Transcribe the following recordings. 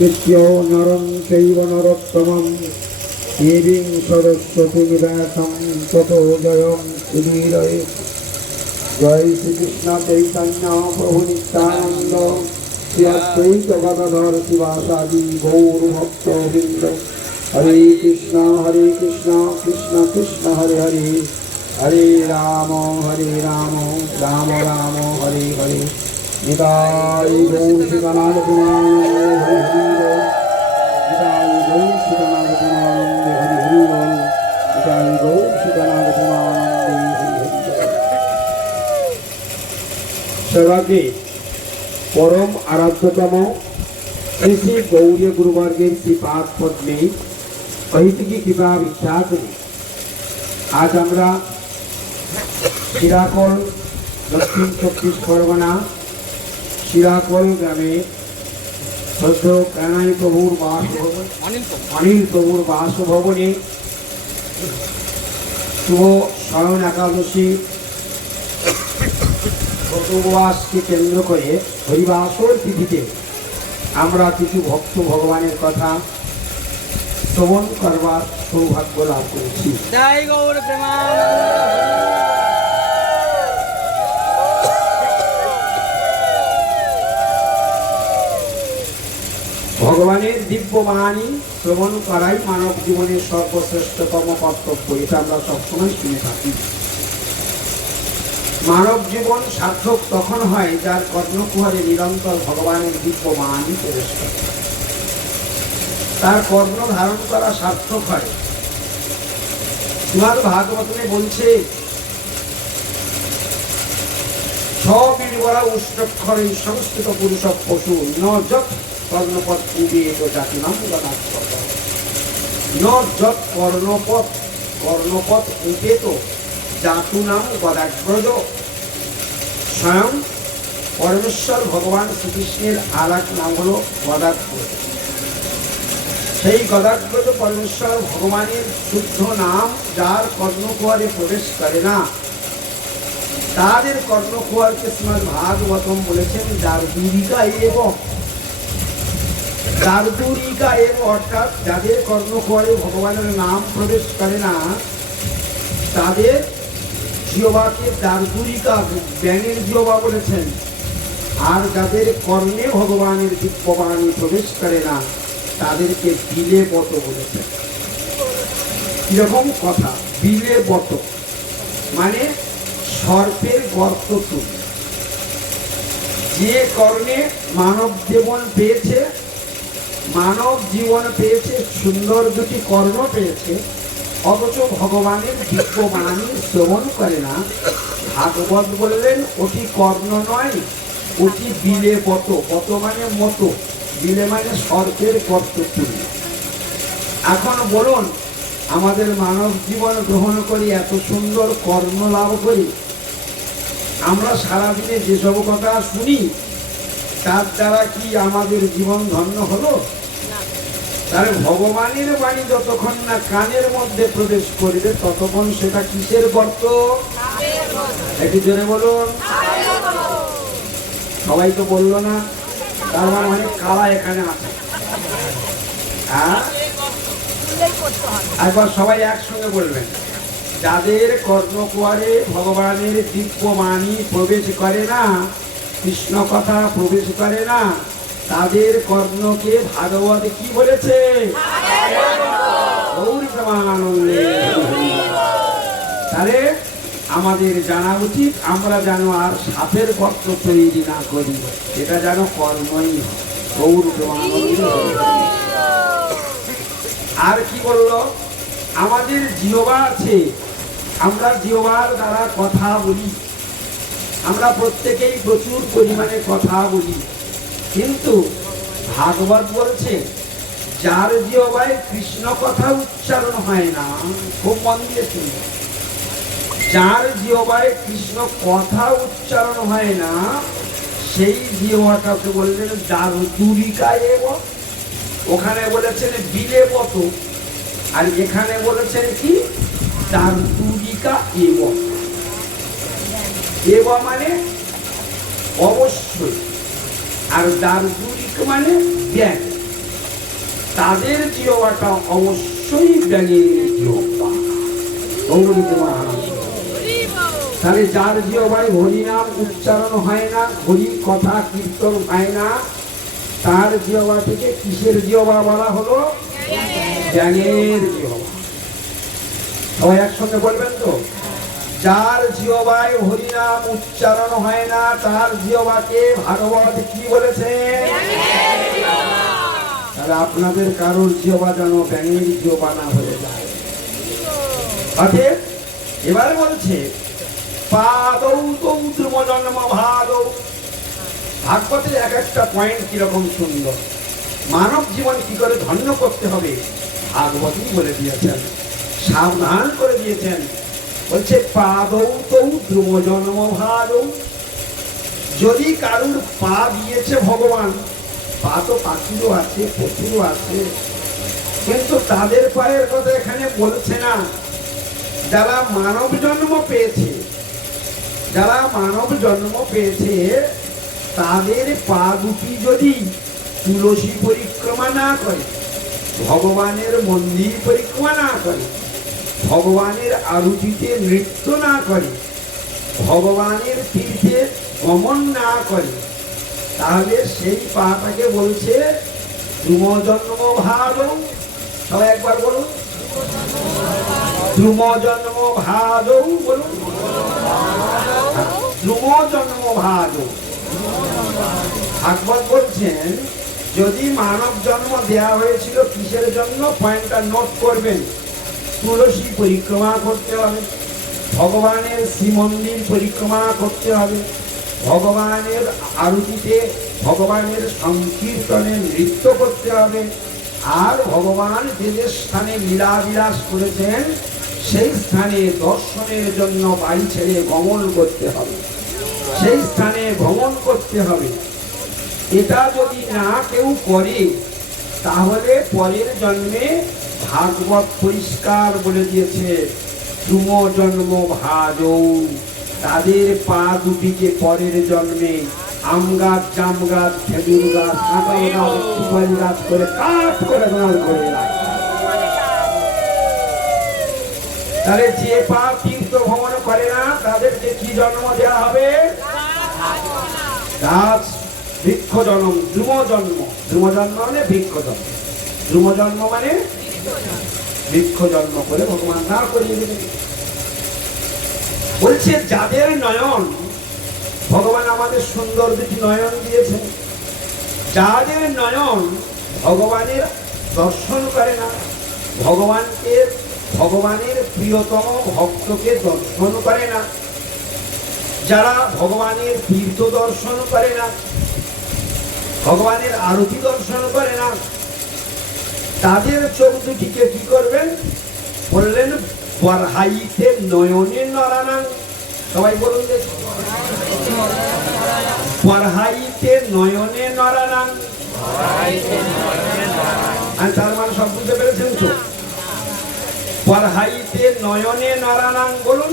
नित्यो नरं चैव नरोत्तमं देवीं सरस्वतीं व्यासं ततो जयम् उदीरये। जय श्रीकृष्ण चैतन्य प्रभु नित्यानंद श्री अद्वैत गदाधर शिवासादि गौरभक्तवृंद। हरे कृष्ण कृष्ण कृष्ण हरे हरे, हरे राम राम राम हरे हरे। निताय गौर श्रीगणाध गुणानंद हरि हरि बोल। निताय गौर श्रीगणाध गुणानंद हरि हरि बोल। निताय गौर श्रीगणाध गुणानंद हरि हरि बोल। सर्वाग्रे परम आराध्यतम श्री श्री गौरी गुरुवर्गेर श्रीपाद पद्मे अहितकी कृपा भिक्षा करी आज আমরা শিরাকল দক্ষিণ চব্বিশ পরগনা শিরাকল গ্রামে সদ্য কানাই প্রভুর বাসভবন অনিল প্রভুর বাসভবনে শুভ শয়ন একাদশী উপবাসকে কেন্দ্র করে হরিবাসর তিথিতে আমরা কিছু ভক্ত ভগবানের কথা শ্রবণ করবার সৌভাগ্য লাভ করেছি। জয় গৌর প্রেমানন্দ। ভগবানের দিব্য বাণী শ্রবণ করাই মানব জীবনের সর্বশ্রেষ্ঠতম কর্তব্য, এটা আমরা সবসময় শুনে থাকি। মানব জীবন সার্থক তখন হয় যার কর্ণকুহরে নিরন্তর ভগবানের দিব্য বাণী প্রবেশ করে, তার কর্ণ ধারণ করা সার্থক হয়। শ্রীমদ্ ভাগবতে বলছে সবির্বরা উষ্টক্ষরে সংস্কৃত পুরুষ পশু ন যত কর্ণপথ উবেত জাতি নাম গদাক্ষর ন যত কর্ণপথ উবেত জাতু নাম গদাগ্রজ। স্বয়ং পরমেশ্বর ভগবান শ্রীকৃষ্ণের আর এক নাম হল গদাগ্রজ। সেই গদাগ্রজ পরমেশ্বর ভগবানের শুদ্ধ নাম যার কর্ণকুহরে প্রবেশ করে না তাদের কর্ণকুহরকে শ্রীমদ্ ভাগবতম বলেছেন দারদুরিকা এবং অর্থাৎ যাদের কর্ণকুহরে ভগবানের নাম প্রবেশ করে না তাদের জিহ্বাকে দারদুরিকা জ্ঞানের জিহ্বা বলেছেন, আর যাদের কর্ণে ভগবানের দিব্যবাণী প্রবেশ করে না তাদেরকে বিলে বত বলেছেন। কিরকম কথা? বিলে বত মানে সর্পের গর্ত তুলে। যে কর্ণে মানব জীবন পেয়েছে সুন্দর দুটি কর্ণ পেয়েছে, অথচ ভগবানের দিব্য বাণী শ্রবণ করে না, ভাগবত বললেন ওটি কর্ণ নয়, ওটি বিলে বত। বত মানে মতো, বিলে মানে সর্পের গর্ত তুলে। এখন বলুন, আমাদের মানব জীবন গ্রহণ করি, এত সুন্দর কর্ম লাভ করি, আমরা সারাদিনে যেসব কথা শুনি তার দ্বারা কি আমাদের জীবন ধন্য হলো? তার ভগবানের বাণী যতক্ষণ না কানের মধ্যে প্রবেশ করবে ততক্ষণ সেটা কিসের গর্ত? একটু জোরে বলুন। সবাই তো বললো না, তার মানে অনেক কালা এখানে আছে। হ্যাঁ, একবার সবাই একসঙ্গে বলবেন, যাদের কর্ণকুহরে ভগবানের দিব্য বাণী প্রবেশ করে না, কৃষ্ণ কথা প্রবেশ করে না, তাদের কর্ণকে ভাগবত কি বলেছে? গৌর প্রেমানন্দে। তাহলে আমাদের জানা উচিত আমরা যেন আর সাপের গর্ত তৈরি না করি, এটা যেন কর্মই হয়। গৌর প্রেমানন্দে। আর কি বলল? আমাদের জিহ্বা আছে, আমরা জিহ্বার দ্বারা কথা বলি, আমরা প্রত্যেকেই প্রচুর পরিমাণে কথা বলি, কিন্তু ভাগবত বলছে যার জিহ্বায় কৃষ্ণ কথা উচ্চারণ হয় না, খুব মন দিয়ে শুনবে, যার জিহ্বায় কৃষ্ণ কথা উচ্চারণ হয় না সেই জিহ্বাটাকে বললেন দারদুরিকা এবং। ওখানে বলেছেন বিলে বত, আর এখানে বলেছেন কি? দারদুরিকা এবং। মানে অবশ্যই, আর দারদুরিক মানে জ্ঞান। তাদের জিহ্বাটা অবশ্যই ব্যাঙের জিহ্বা। গৌরীকে মহারাজ, তাহলে যার জিহ্বায় হরিনাম উচ্চারণ হয় না, হরি কথা কীর্তন হয় না, তার জিহ্বা থেকে কিসের জিহ্বা বলা হলো? ব্যাঙের জিহ্বা। সবাই একসঙ্গে বলবেন তো? যার জিহ্বায় হরিনাম উচ্চারণ হয় না, তার জিহ্বাকে ভাগবত কি বলেছে? তাহলে আপনাদের কারোর জিহ্বা যেন ব্যাঙের জিহ্বা না হয়ে যায়। অতএব এবারে বলছে পাদৌ তৌ ধ্রুম জন্ম ভাদৌ। ভাগবতের এক একটা পয়েন্ট কিরকম সুন্দর, মানব জীবন কি করে ধন্য করতে হবে ভাগবতই বলে দিয়েছেন, সাবধান করে দিয়েছেন। বলছে পাদৌ তৌ ধ্রুম জন্ম ভাদৌ। যদি কারুর পা দিয়েছে ভগবান, পা তো পাখিরও আছে, পশুরও আছে, কিন্তু তাদের পায়ের কথা এখানে বলছে না। যারা মানব জন্ম পেয়েছে, যারা মানব জন্ম পেয়েছে, তাদের পা দুটি যদি তুলসী পরিক্রমা না করে, ভগবানের মন্দির পরিক্রমা না করে, ভগবানের আরতিতে নৃত্য না করে, ভগবানের তীর্থে গমন না করে, তাহলে সেই পাটাকে বলছে ধ্রুম জন্ম ভাদৌ। সবাই একবার বলুন, ধ্রুম জন্ম ভাদৌ বলুন, ধ্রুম জন্ম ভাদৌ। ভাগবত বলছেন যদি মানব জন্ম দেয়া হয়েছিল কিসের জন্য, পয়েন্টটা নোট করবেন। তুলসী পরিক্রমা করতে হবে, ভগবানের শ্রীমন্দির পরিক্রমা করতে হবে, ভগবানের আরতিতে ভগবানের সংকীর্তনে নৃত্য করতে হবে, আর ভগবান যে যে স্থানে লীলা বিলাস করেছেন সেই স্থানে দর্শনের জন্য বাড়ি ছেড়ে গমন করতে হবে, সেই স্থানে ভ্রমণ করতে হবে। এটা যদি না কেউ করে, তাহলে পরের জন্মে ভাগবত পরিষ্কার বলে দিয়েছে ধ্রুম জন্ম ভাজৌ। তাদের পা দুটিকে পরের জন্মে আম গাছ, জাম গাছ, খেজুর গাছ, কাঁঠাল গাছ, সুপারি গাছ করে কাঠ করে দাঁড় করে রাখে। তাহলে যে পা তীর্থ ভ্রমণ করে না, তাদেরকে কি জন্ম দেওয়া হবে? গাছ, বৃক্ষ জন্ম, ধ্রুম জন্ম। ধ্রুম জন্ম মানে বৃক্ষ জন্ম, ধ্রুম জন্ম মানে বৃক্ষ জন্ম করে ভগবান না করিয়ে দেবেন। বলছে যাদের নয়ন, ভগবান আমাদের সুন্দর দুটি নয়ন দিয়েছেন, যাদের নয়ন ভগবানের দর্শন করে না, ভগবানকে, ভগবানের প্রিয়তম ভক্তকে দর্শন করে না, যারা ভগবানের তীর্থ দর্শন করে না, ভগবানের আরতি দর্শন করে না, তাদের চোখ দুটিকে কি করবেন? বললেন বরহাইতে নয়নে নরানাং। সবাই বলুন দেখি, বরহাইতে নয়নে নরানাং। তার মানে সব বুঝতে পেরেছেন তো? বরহাইতে নয়নে নরানাং বলুন,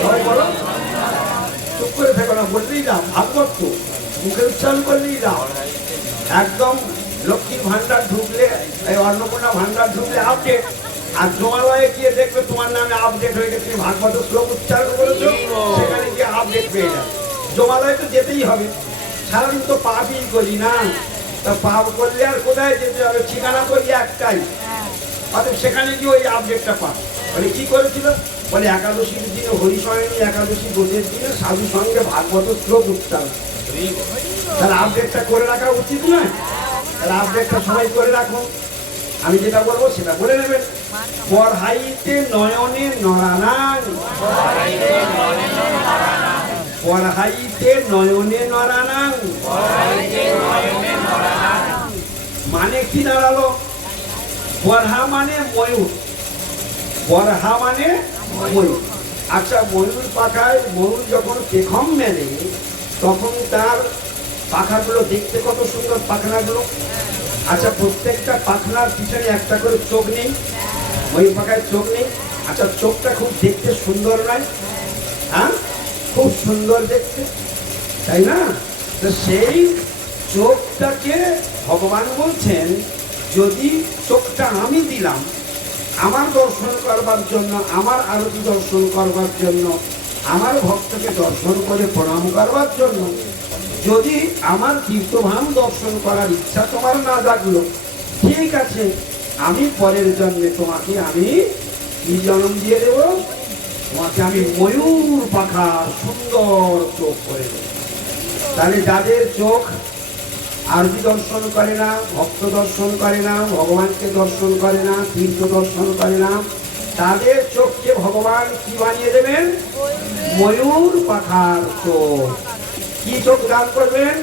সবাই বলুন, চুপ করে থেকো না, বললেই দাও। ভাগবত তো মুখে উচ্চারণ করলেই দাও। একদম লক্ষ্মীর ভান্ডার ঢুকলে, এই অন্নপূর্ণা ভান্ডার ঢুকলে আপডেট, আর জমালয়ে গিয়ে দেখবে তোমার নামে আপডেট হয়ে গেছে, ভাগবত শ্লোক উচ্চারণ করেছো, সেখানে গিয়ে আপডেট পেয়ে যাবে। জমালয়ে তো যেতেই হবে, সারাদিন তো পাপই করি না, তা পাপ করলে আর কোথায় যেতে হবে? ঠিকানা করি একটাই, অর্থাৎ সেখানে গিয়ে ওই আপডেটটা পাবে। বলে কি করেছিল? বলে একাদশীর দিনে, হরিশয়নী একাদশী ব্রতের দিনে সাধু সঙ্গে ভাগবত শ্লোক উচ্চারণ। তাহলে আপডেটটা করে রাখা উচিত নয়? তাহলে আপডেটটা সবাই করে রাখুন, আমি যেটা বলবো সেটা বলে নেবেন। বরহাইতে নয়নে নরানাং, বরহাইতে নয়নে নরানাং মানে কি দাঁড়ালো? বরহা মানে ময়ূর, বরহা মানে ময়ূর। আচ্ছা, ময়ূর পাখায়, ময়ূর যখন পেখম মেলে তখন তার পাখাগুলো দেখতে কত সুন্দর, পাখনাগুলো। আচ্ছা, প্রত্যেকটা পাখনার পিছনে একটা করে চোখ নেই? ময়ূর পাখায় চোখ নেই? আচ্ছা, চোখটা খুব দেখতে সুন্দর নয়? হ্যাঁ, খুব সুন্দর দেখতে, তাই না? তো সেই চোখটাকে ভগবান বলছেন যদি চোখটা আমি দিলাম আমার দর্শন করবার জন্য, আমার আরতি দর্শন করবার জন্য, আমার ভক্তকে দর্শন করে প্রণাম করবার জন্য, যদি আমার তীর্থধাম দর্শন করার ইচ্ছা তোমার না জাগলো, ঠিক আছে, আমি পরের জন্মে তোমাকে আমি কি জন্ম দিয়ে দেব? তোমাকে আমি ময়ূর পাখা সুন্দর চোখ করে দেব। তাহলে যাদের চোখ আরতি দর্শন করে না, ভক্ত দর্শন করে না, ভগবানকে দর্শন করে না, তীর্থ দর্শন করে না, তাদের চোখকে ভগবান কি বানিয়ে দেবেন? ময়ূর পাখার চোখ। কি চোখ দান করবেন?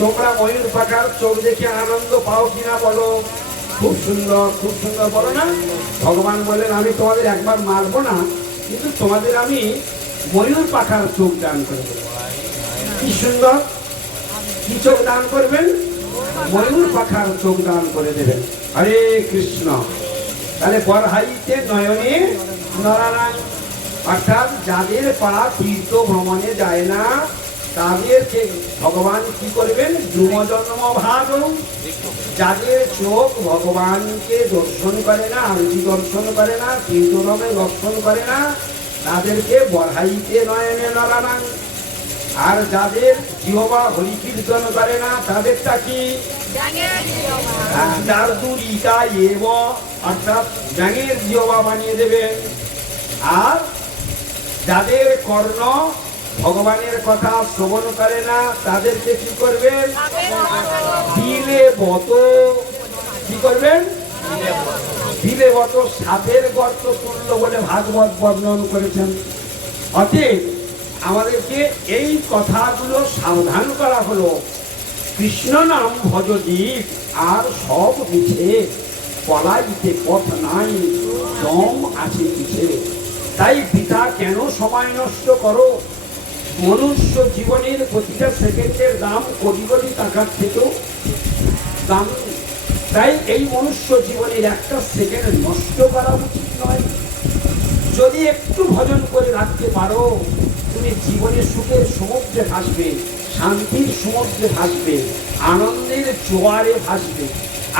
তোমরা ময়ূর পাখার চোখ দেখে আনন্দ পাও কিনা বলো? খুব সুন্দর বলো না? ভগবান বলেন আমি তোমাদের একবার মারবো না, কিন্তু তোমাদের আমি ময়ূর পাখার চোখ দান করে দেবো। কি সুন্দর! কি চোখ দান করবেন? ময়ূর পাখার চোখ দান করে দেবেন। হরে কৃষ্ণ। তাহলে বরহাইতে নয়নে নরানায়, অর্থাৎ যাদের পা তীর্থ ভ্রমণে যায় না তাদেরকে ভগবান কি করবেন? জন্ম ভাগ। যাদের চোখ ভগবানকে দর্শন করে না, আরতি দর্শন করে না, তীর্থধামে দর্শন করে না, তাদেরকে বরহাইতে নয়নে নরানায়। আর যাদের জিহ্বা হরি কীর্তন করে না তাদেরটা কি? দারদুরিতা এব, অর্থাৎ ব্যাঙের জিহ্বা বানিয়ে দেবেন। আর যাদের কর্ণ ভগবানের কথা শ্রবণ করে না তাদেরকে কি করবেন? দিলে বত। কি করবেন? দিলে বত, সাপের গর্ত তুল্য বলে ভাগবত বর্ণন করেছেন। অতএব আমাদেরকে এই কথাগুলো সাবধান করা হলো। কৃষ্ণ নাম ভজদীপ আর সব মিছে, পলাইতে পথ নাই, দম আছে পিছে। তাই বৃথা কেন সময় নষ্ট করো? মনুষ্য জীবনের প্রতিটা সেকেন্ডের দাম কোটি কোটি টাকার থেকেও দাম। তাই এই মনুষ্য জীবনের একটা সেকেন্ড নষ্ট করা উচিত নয়। যদি একটু ভজন করে রাখতে পারো, তুমি জীবনের সুখের সমুদ্রে ভাসবে, শান্তির সমুদ্রে ভাসবে, আনন্দের জোয়ারে ভাসবে।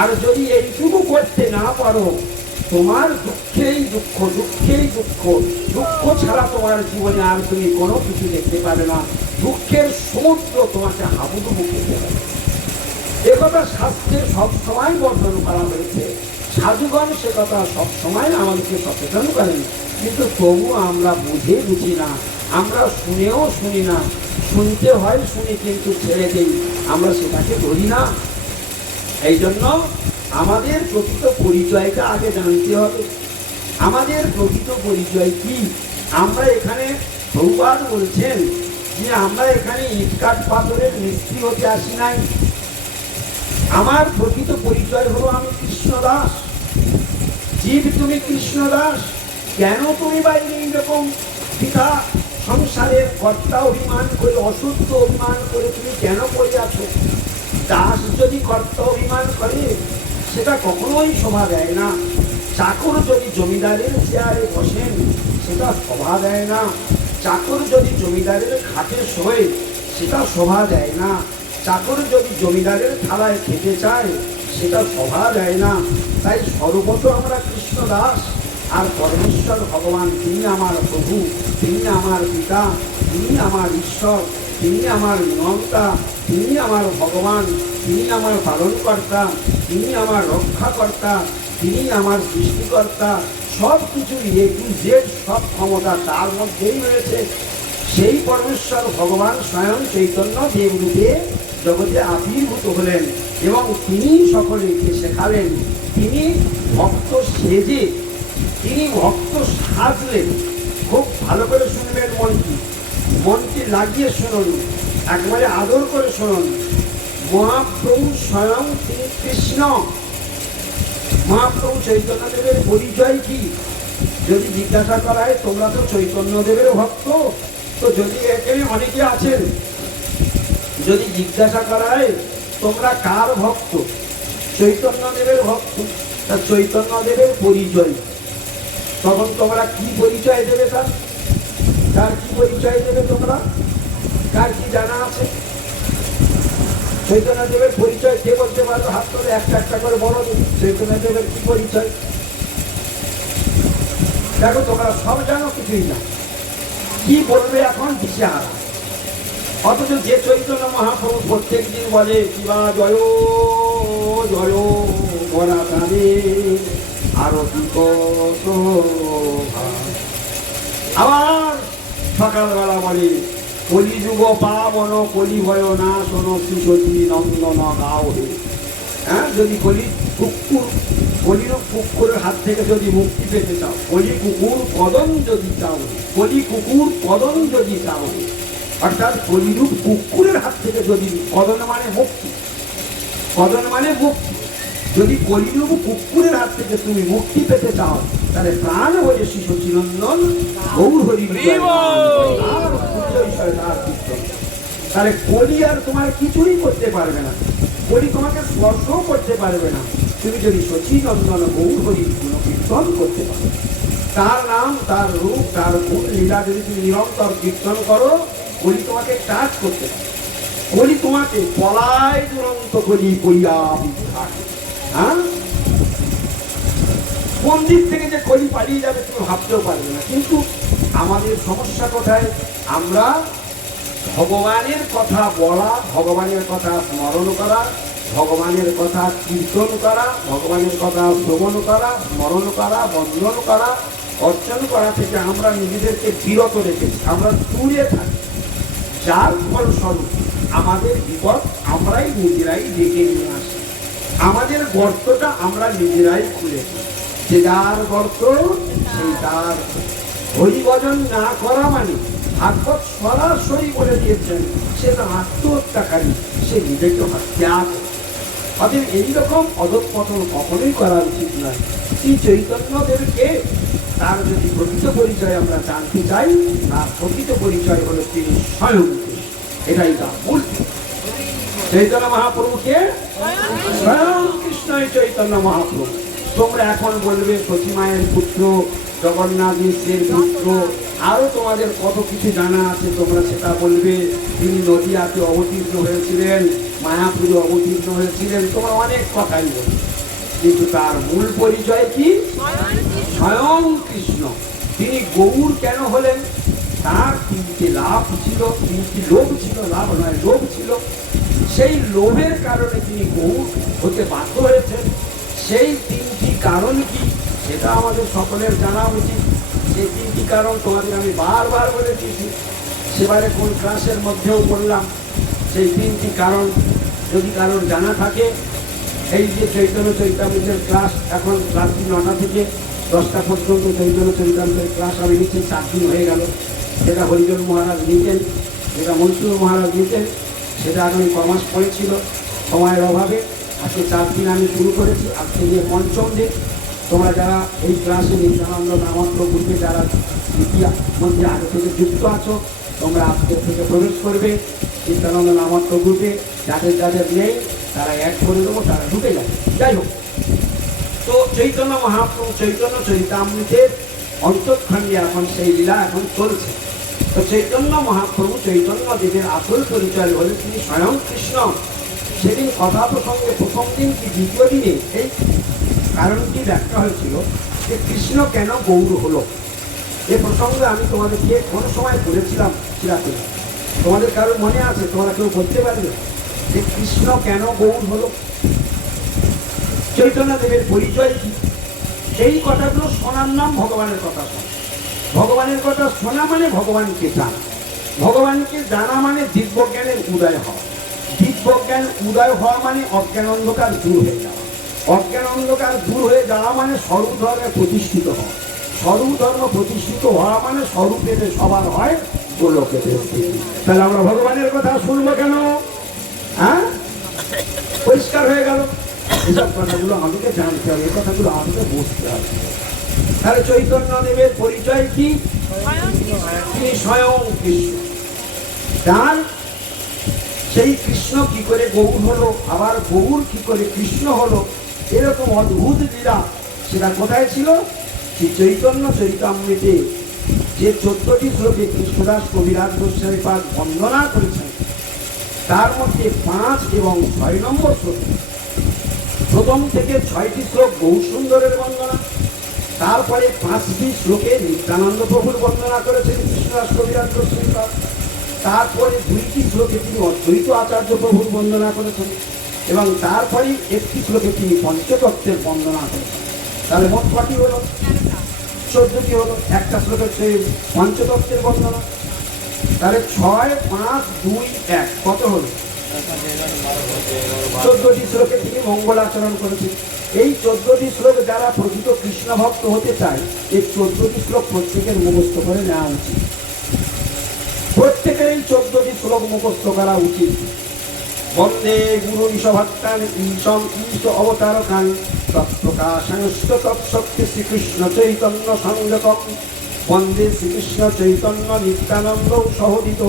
আর যদি এইটুকু করতে না পারো, তোমার দুঃখেই দুঃখ, দুঃখেই দুঃখ, দুঃখ ছাড়া তোমার জীবনে আর তুমি কোনো কিছু দেখতে পাবে না। দুঃখের সমুদ্র তোমাকে হাবুডুবু খেতে হবে। একথা শাস্ত্রে সবসময় বর্ণন করা হয়েছে। সাধুগণ সে কথা সবসময় আমাদেরকে সচেতন করেন, কিন্তু তবু আমরা বুঝি না, আমরা শুনেও শুনি না। শুনতে হয় শুনি, কিন্তু ছেড়ে দেই, আমরা সেটাকে ধরি না। এই জন্য আমাদের প্রকৃত পরিচয়টা আগে জানতে হবে। আমাদের প্রকৃত পরিচয় কি? আমরা এখানে প্রভুপাদ বলছেন যে আমরা এখানে ইটকাঠ পাথরের মিস্ত্রি হতে আসি নাই। আমার প্রকৃত পরিচয় হলো আমি কৃষ্ণদাস। জীব তুমি কৃষ্ণদাস। কেন তুমি বাইরে এইরকম পিতা সংসারের কর্তা অভিমান করে, অশুদ্ধ অভিমান করে তুমি কেন পড়ে আছো? দাস যদি কর্তা অভিমান করে সেটা কখনোই শোভা দেয় না। চাকর যদি জমিদারের চেয়ারে বসেন সেটা শোভা দেয় না। চাকর যদি জমিদারের খাটে শোয় সেটা শোভা দেয় না। চাকর যদি জমিদারের থালায় খেতে চায় সেটা শোভা দেয় না। তাই সর্বত আমরা কৃষ্ণদাস। আর পরমেশ্বর ভগবান তিনি আমার প্রভু, তিনি আমার পিতা, তিনি আমার ঈশ্বর, তিনি আমার নিয়ন্তা, তিনি আমার ভগবান, তিনি আমার পালনকর্তা, তিনি আমার রক্ষাকর্তা, তিনি আমার সৃষ্টিকর্তা। সব কিছু এ টু জেড, সব ক্ষমতা তার মধ্যেই রয়েছে। সেই পরমেশ্বর ভগবান স্বয়ং চৈতন্য দেবরূপে জগতে আবির্ভূত হলেন এবং তিনি সকলকে শেখালেন। তিনি ভক্ত সেজে, তিনি ভক্ত সাজলেন। খুব ভালো করে শুনবেন, মনটি লাগিয়ে শুনুন, একবারে আদর করে শুনুন। মহাপ্রভু স্বয়ং তিনি কৃষ্ণ। মহাপ্রভু চৈতন্যদেবের পরিচয় কি? যদি জিজ্ঞাসা করা হয় তোমরা তো চৈতন্যদেবের ভক্ত, তো যদি এখানে অনেকে আছেন, যদি জিজ্ঞাসা করা হয় তোমরা কার ভক্ত? চৈতন্যদেবের ভক্ত। তা চৈতন্যদেবের পরিচয়, তখন তোমরা কি পরিচয় দেবে? তার কি পরিচয় দেবে তোমরা? কার কি জানা আছে? চৈতন্যদেবের পরিচয় কে বলতে পারবে? হাত করে একটা একটা করে বলো দেখি, চৈতন্যদেবের কি পরিচয়? দেখো তোমরা সব জানো, কিছুই না, কি বলবে এখন দিশেহারা। অথচ যে চৈতন্য মহাপ্রভু প্রত্যেক দিন বলে কিবা জয় জয় বরা তারে আরতি আবার সকালবেলা বলে কলিযুগ পাবন কলি ভয় না শোনো শ্রীসতী নন্দন গাও হে। হ্যাঁ, যদি কলির কুকুরের হাত থেকে যদি মুক্তি পেতে চাও, কলি কুকুর কদম যদি চাও, কলি কুকুর কদম যদি চাও, অর্থাৎ কলিরূপ কুকুরের হাত থেকে যদি, কদন মানে মুক্তি, কদন মানে মুক্তি, যদি কলিরূপ কুকুরের হাত থেকে তুমি মুক্তি পেতে চাও, তাহলে প্রাণ হয়ে শ্রী সচিনন্দন গৌর হরি তাহলে কলি আর তোমার কিছুই করতে পারবে না, কলি তোমাকে স্পর্শও করতে পারবে না, তুমি যদি সচিনন্দন গৌর হরি গুণকীর্তন করতে পারো। তার নাম, তার রূপ, তার গুণ লীলা যদি তুমি নিরন্তর কীর্তন করো, কলি তোমাকে টাচ করতে পারে। কলি তোমাকে পলায় দুরন্ত কলি কলিয়া বিদ্যায়। হ্যাঁ, কোন দিক থেকে যে কলি পালিয়ে যাবে তুমি ভাবতেও পারবে না। কিন্তু আমাদের সমস্যা কোথায়? আমরা ভগবানের কথা বলা, ভগবানের কথা স্মরণ করা, ভগবানের কথা কীর্তন করা, ভগবানের কথা শ্রবণ করা, স্মরণ করা, বন্ধন করা, অর্চন করা থেকে আমরা নিজেদেরকে বিরত রেখেছি, আমরা দূরে থাকি। যার ফলস্বরূপ আমাদের বিপদ আমরাই নিজেরাই ডেকে নিয়ে আসি, আমাদের গর্তটা আমরা নিজেরাই খুলেছি। যে যার গর্ত সেই তার। হরিভজন না করা মানে ভাগবত সরাসরি বলে দিয়েছেন সে তো আত্মহত্যাকারী, সে নিজেকে ত্যাগ। অতএব এইরকম অধঃপতন কখনোই করা উচিত নয়। শ্রী চৈতন্যদেবকে তার যদি প্রকৃত পরিচয় আমরা জানতে চাই, তার প্রকৃত পরিচয় হলো তিনি স্বয়ং। এটাই তার মূল। চৈতন্য মহাপ্রভুকে স্বয়ং কৃষ্ণই চৈতন্য মহাপ্রভু। তোমরা এখন বলবে সতী মায়ের পুত্র, জগন্নাথ মিশ্রের পুত্র, আরো তোমাদের কত কিছু জানা আছে, তোমরা সেটা বলবে। তিনি নদিয়াতে অবতীর্ণ হয়েছিলেন, মায়াপুরে অবতীর্ণ হয়েছিলেন, তোমরা অনেক কথাই বলবে। কিন্তু তার মূল পরিচয় কি? স্বয়ং কৃষ্ণ। তিনি গৌর কেন হলেন? তার তিনটি লাভ ছিল, তিনটি লোভ ছিল, লাভ নয় লোভ ছিল। সেই লোভের কারণে তিনি গৌর হতে বাধ্য হয়েছেন। সেই তিনটি কারণ কি সেটা আমাদের সকলের জানা উচিত। সেই তিনটি কারণ তোমাদের আমি বারবার বলে দিয়েছি, সেবারে কোন ক্লাসের মধ্যেও বললাম। সেই তিনটি কারণ যদি কারোর জানা থাকে, এই যে চৈতন্য চৈতামৃতের ক্লাস এখন রাত্রি 9টা থেকে 10টা পর্যন্ত চৈতন্য চৈতামৃতের ক্লাস আমি নিচ্ছি, 4 দিন হয়ে গেল। যেটা হরিজন মহারাজ নিতেন, যেটা মনসুর মহারাজ নিতেন, সেটা আগামী কমাস পড়েছিল, সময়ের অভাবে আজকে 4 দিন আমি শুরু করেছি। আজকে নিয়ে 5ম দিন। তোমরা যারা এই ক্লাসে নিত্যানন্দ নামত্র গ্রুপে যারা দ্বিতীয় মধ্যে আগে থেকে যুক্ত আছো, তোমরা আজকে থেকে প্রবেশ করবে নিত্যানন্দ নামত্র গ্রুপে। যাদের যাদের নেই তারা অ্যাড করে দেবো, তারা ঢুকে যাবে। যাই হোক, তো চৈতন্য মহাপ্রভু চৈতন্য চরিতামৃতের অন্তঃখণ্ডে এখন সেই লীলা এখন চলছে। তো চৈতন্য মহাপ্রভু চৈতন্য দেবের আসল পরিচয় হলে তিনি স্বয়ং কৃষ্ণ। সেদিন কথা প্রসঙ্গে প্রথম দিন কি দ্বিতীয় দিনে এই কারণটি ব্যাখ্যা হয়েছিল যে কৃষ্ণ কেন গৌর হলো। এ প্রসঙ্গে আমি তোমাদেরকে কোনো সময় বলেছিলাম চিরাতে, তোমাদের কারোর মনে আছে? তোমরা কেউ বলতে পারবে যে কৃষ্ণ কেন গৌর হলো, চৈতন্য দেবের পরিচয় কি? এই কথাগুলো শোনার নাম ভগবানের কথা শোনা। ভগবানের কথা শোনা মানে ভগবানকে জানা। ভগবানকে জানা মানে দিব্যজ্ঞানের উদয় হওয়া। দিব্যজ্ঞান উদয় হওয়া মানে অজ্ঞান অন্ধকার দূর হয়ে যাওয়া। অজ্ঞান অন্ধকার দূর হয়ে যাওয়া মানে স্বরূপ ধর্মে প্রতিষ্ঠিত হওয়া। স্বরূপ ধর্ম প্রতিষ্ঠিত হওয়া মানে স্বরূপেতে সবার হয় গোলকেতে স্থিতি। তাহলে আমরা ভগবানের কথা শুনবো কেন? হ্যাঁ, পরিষ্কার হয়ে গেল। এসব কথাগুলো আমাদেরকে জানতে হবে, এই কথাগুলো আমাদেরকে বুঝতে হবে। তাহলে চৈতন্য দেবের পরিচয় কি? তিনি স্বয়ং কৃষ্ণ। তার সেই কৃষ্ণ কি করে গৌর হলো, আবার গৌর কি করে কৃষ্ণ হলো, এরকম অদ্ভুত লীলা সেটা কোথায় ছিল? শ্রী চৈতন্য চরিতামৃতে যে 14টি শ্লোকে কৃষ্ণদাস কবিরাজ গোস্বামী পাদ বন্দনা করেছেন, তার মধ্যে 5 এবং 6 নম্বর শ্লোক, প্রথম থেকে 6টি শ্লোক গৌর সুন্দরের বন্দনা, তারপরে 5টি শ্লোকে নিত্যানন্দ প্রভুর বন্দনা করেছেন কৃষ্ণদাস কবিরাজ গোস্বামী, তারপরে 2টি শ্লোকে তিনি অদ্বৈত আচার্য প্রভুর বন্দনা করেছেন এবং তারপরে 1টি শ্লোকে তিনি পঞ্চতত্ত্বের বন্দনা করেছেন। তাহলে মোট কটি হলো? 14টি হলো। একটা শ্লোকে সেই পঞ্চতত্ত্বের বন্দনা, তাহলে 6, 5, 2, 1 কত হলো? 14টি শ্লোকে তিনি মঙ্গল আচরণ করেছেন। এই 14টি শ্লোক যারা প্রকৃত কৃষ্ণ ভক্ত হতে চায়, এই 14টি শ্লোক প্রত্যেকের মুখস্থ করে নেওয়া উচিত। প্রত্যেকের এই 14টি শ্লোক মুখস্থ করা উচিত। বন্দে গুরু ঈশভক্তান ঈশম ঈশ অবতারকান তৎপ্রকাশাংশ্চ তৎশক্তি শ্রীকৃষ্ণ চৈতন্য সংযতম বন্দে শ্রীকৃষ্ণ চৈতন্য নিত্যানন্দ সহদিত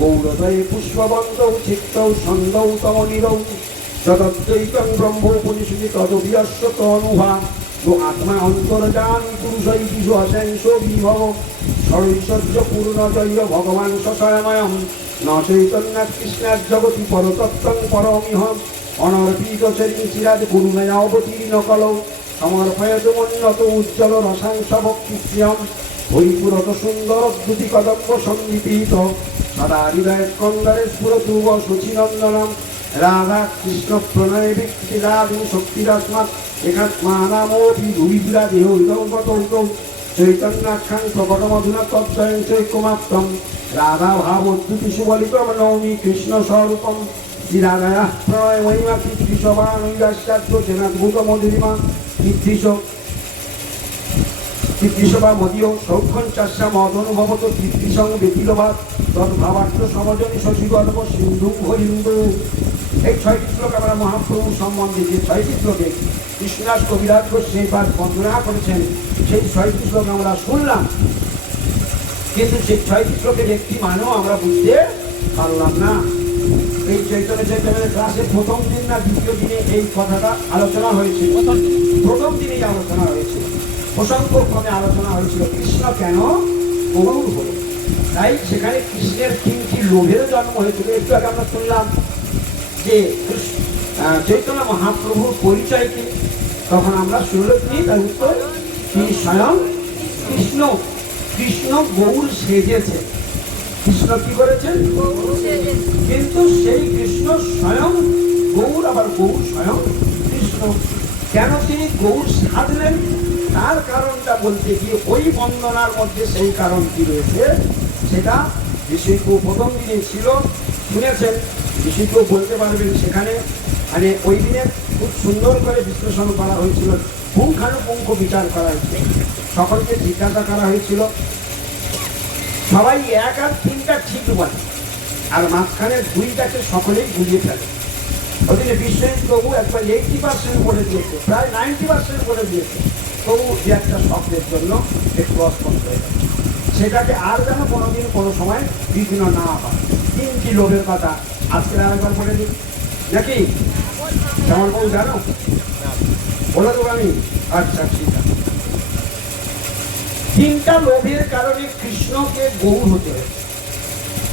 গৌরদয়ে পুষ্পবন্দৌ চিত্তৌ ছন্দৌ তমনিরৌ যদ্বৈতং ব্রহ্মোপনিষদি তদভিয়স্য তনুভা যো আত্মা অন্তর্জামি পুরুষৈ বিশু অশেষ বিভব ষড়ৈশ্বর্য পূর্ণজয় ভগবান স্বয়ময়ম ন চৈতন্যাৎ কৃষ্ণাৎ জগতি পরতত্ত্বং পরমিহ অনর্পিত চিরাজ গুরুণয়া অবতীর্ণ কলৌ সমর্পয়ত মন্নত উজ্জ্বল রসাংশ ভক্তিশ্রিয়ম হরিপুরত সুন্দর দ্যুতি কদম্ব সন্নিপীত সদা হৃদয় স্কন্দরে স্ফুরতুব শচীনন্দনম রাধা কৃষ্ণ প্রণয় ব্যক্তি রাধু শক্তিরাস্মাৎ একাত্মানামোপি ভুবিপুরা দেহ হৃদৌ চৈতন্যাখ্যাং প্রকটমধুনা তৎস্বয়ং চৈকমাত্তম রাধা ভাবোদ্যুতি সুবলিতম নৌমি কৃষ্ণ স্বরূপম শ্রীরাধয়া প্রণয় মহিমা কীর্তিশোভা নৈরাশ্চাদ্য চেনাদ্ভুত মধুরিমা কীর্তিশোভা মদীয় সৌক্ষণ চাষা মদনুভবত কীর্তিসং বেতিলভাত তদ্ভাবার্থ সমজনী শশীগর্ভ সিন্ধু হরিন্দু। এই 6টি শ্লোক আমরা মহাপ্রভু সম্বন্ধে যে 6টি শ্লোকে কৃষ্ণদাস কবিরাজ গোস্বামী বন্দনা করেছেন, সেই 6টি শ্লোক আমরা শুনলাম, কিন্তু সেই 6টি শ্লোকের একটি মানেও আমরা বুঝতে পারলাম না। এই চৈতন্য চৈতন্যের ক্লাসের প্রথম দিন না দ্বিতীয় দিনে এই কথাটা আলোচনা হয়েছিল। প্রথম দিনেই আলোচনা হয়েছিল, অসংখ্য ক্রমে আলোচনা হয়েছিল কৃষ্ণ কেন গৌর হল। তাই সেখানে কৃষ্ণের 3টি লোভের জন্ম হয়েছিল। একটু আগে আমরা শুনলাম যে চৈতন্য মহাপ্রভুর পরিচয় কি, তখন আমরা শুনল কি তার উত্তর, তিনি স্বয়ং কৃষ্ণ। কৃষ্ণ গৌর সেজেছে। কৃষ্ণ কি করেছেন? কিন্তু সেই কৃষ্ণ স্বয়ং গৌর, আবার গৌর স্বয়ং কৃষ্ণ। কেন তিনি গৌর সাজলেন তার কারণটা বলতে গিয়ে ওই বন্দনার মধ্যে সেই কারণ কি রয়েছে সেটা ঋষিকেও প্রথম দিনে ছিল, শুনেছেন, ঋষিকেও বলতে পারবেন। সেখানে মানে ওই দিনে খুব সুন্দর করে বিশ্লেষণ করা হয়েছিল, পুঙ্খানুপুঙ্খ বিচার করা হয়েছিল, সকলকে জিজ্ঞাসা করা হয়েছিল। সবাই 1 আর 3টা ঠিক বলে, আর মাঝখানে 2টাকে সকলেই গুলিয়ে ফেলে। ওই দিনে বিশ্বজিৎ প্রভু একবার 80% বলে দিয়েছে, প্রায় 90% বলে দিয়েছে, তবু যে একটা শব্দের জন্য একটু অস্পষ্ট হয়ে গেছে। সেটাকে আর যেন কোনোদিন কোনো সময় বিঘ্ন না হয়। 3টি লোভের কথা আজকে আরেকবার বলে দিই নাকি? যেমন বউ জানো, বলে দেবো আমি? আচ্ছা ঠিক আছে। 3টা লোভের কারণে কৃষ্ণকে গৌর হতে হয়েছে।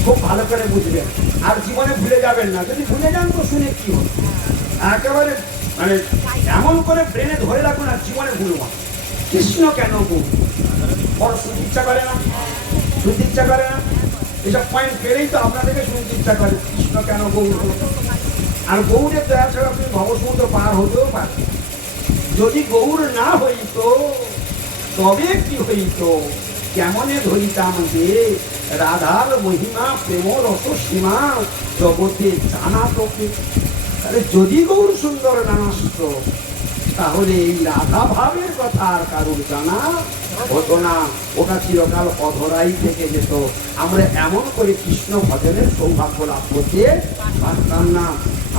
খুব ভালো করে বুঝবেন, আর জীবনে ভুলে যাবেন না। যদি ভুলে যান তো শুনে কি হবে, একেবারে মানে এমন করে ব্রেনে ধরে রাখুন আর জীবনে ভুলব। কৃষ্ণ কেন গৌর? বড় শুনতে ইচ্ছা করে না? শুনতে ইচ্ছা করে না? এসব পয়েন্ট পেলেই তো আপনাদেরকে শুনতে ইচ্ছা করে কৃষ্ণ কেন গৌর হলো। আর গৌরের দয়া ছাড়া আপনি ভবসমুদ্র পার হতেও পারেন। যদি গৌর না হইত তবে কি হইত? কেমনে ধরিতাম যে রাধার মহিমা প্রেম রস সীমা জগতে জানা তোকে। তাহলে যদি গৌর সুন্দর না আসত তাহলে এই রাধা ভাবের কথা আর কারুর জানা হতো না, ওটা চিরকাল অধরাই থেকে যেত। আমরা এমন করে কৃষ্ণ ভজনের সৌভাগ্য লাভ করতে পারতাম না।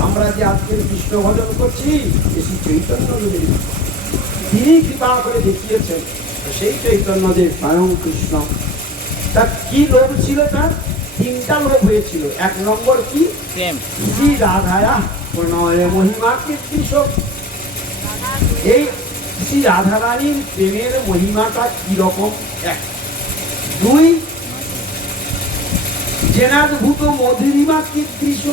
আমরা যে আজকের কৃষ্ণ ভজন করছি শ্রী চৈতন্যদেব, তিনি কৃপা করে দেখিয়েছেন। সেই চৈতন্যদেব স্বয়ং কৃষ্ণ। তার কি লোভ ছিল? তার 3টা লোভ হয়েছিল। 1 নম্বর কি? শ্রী রাধায়া প্রণয় মহিমা কীর্তিশোভ। এই শ্রী রাধারানীর প্রেমের মহিমাটা কিরকম? 1। 2, জেনাদ্ভূত মধুরিমা কীদৃশ,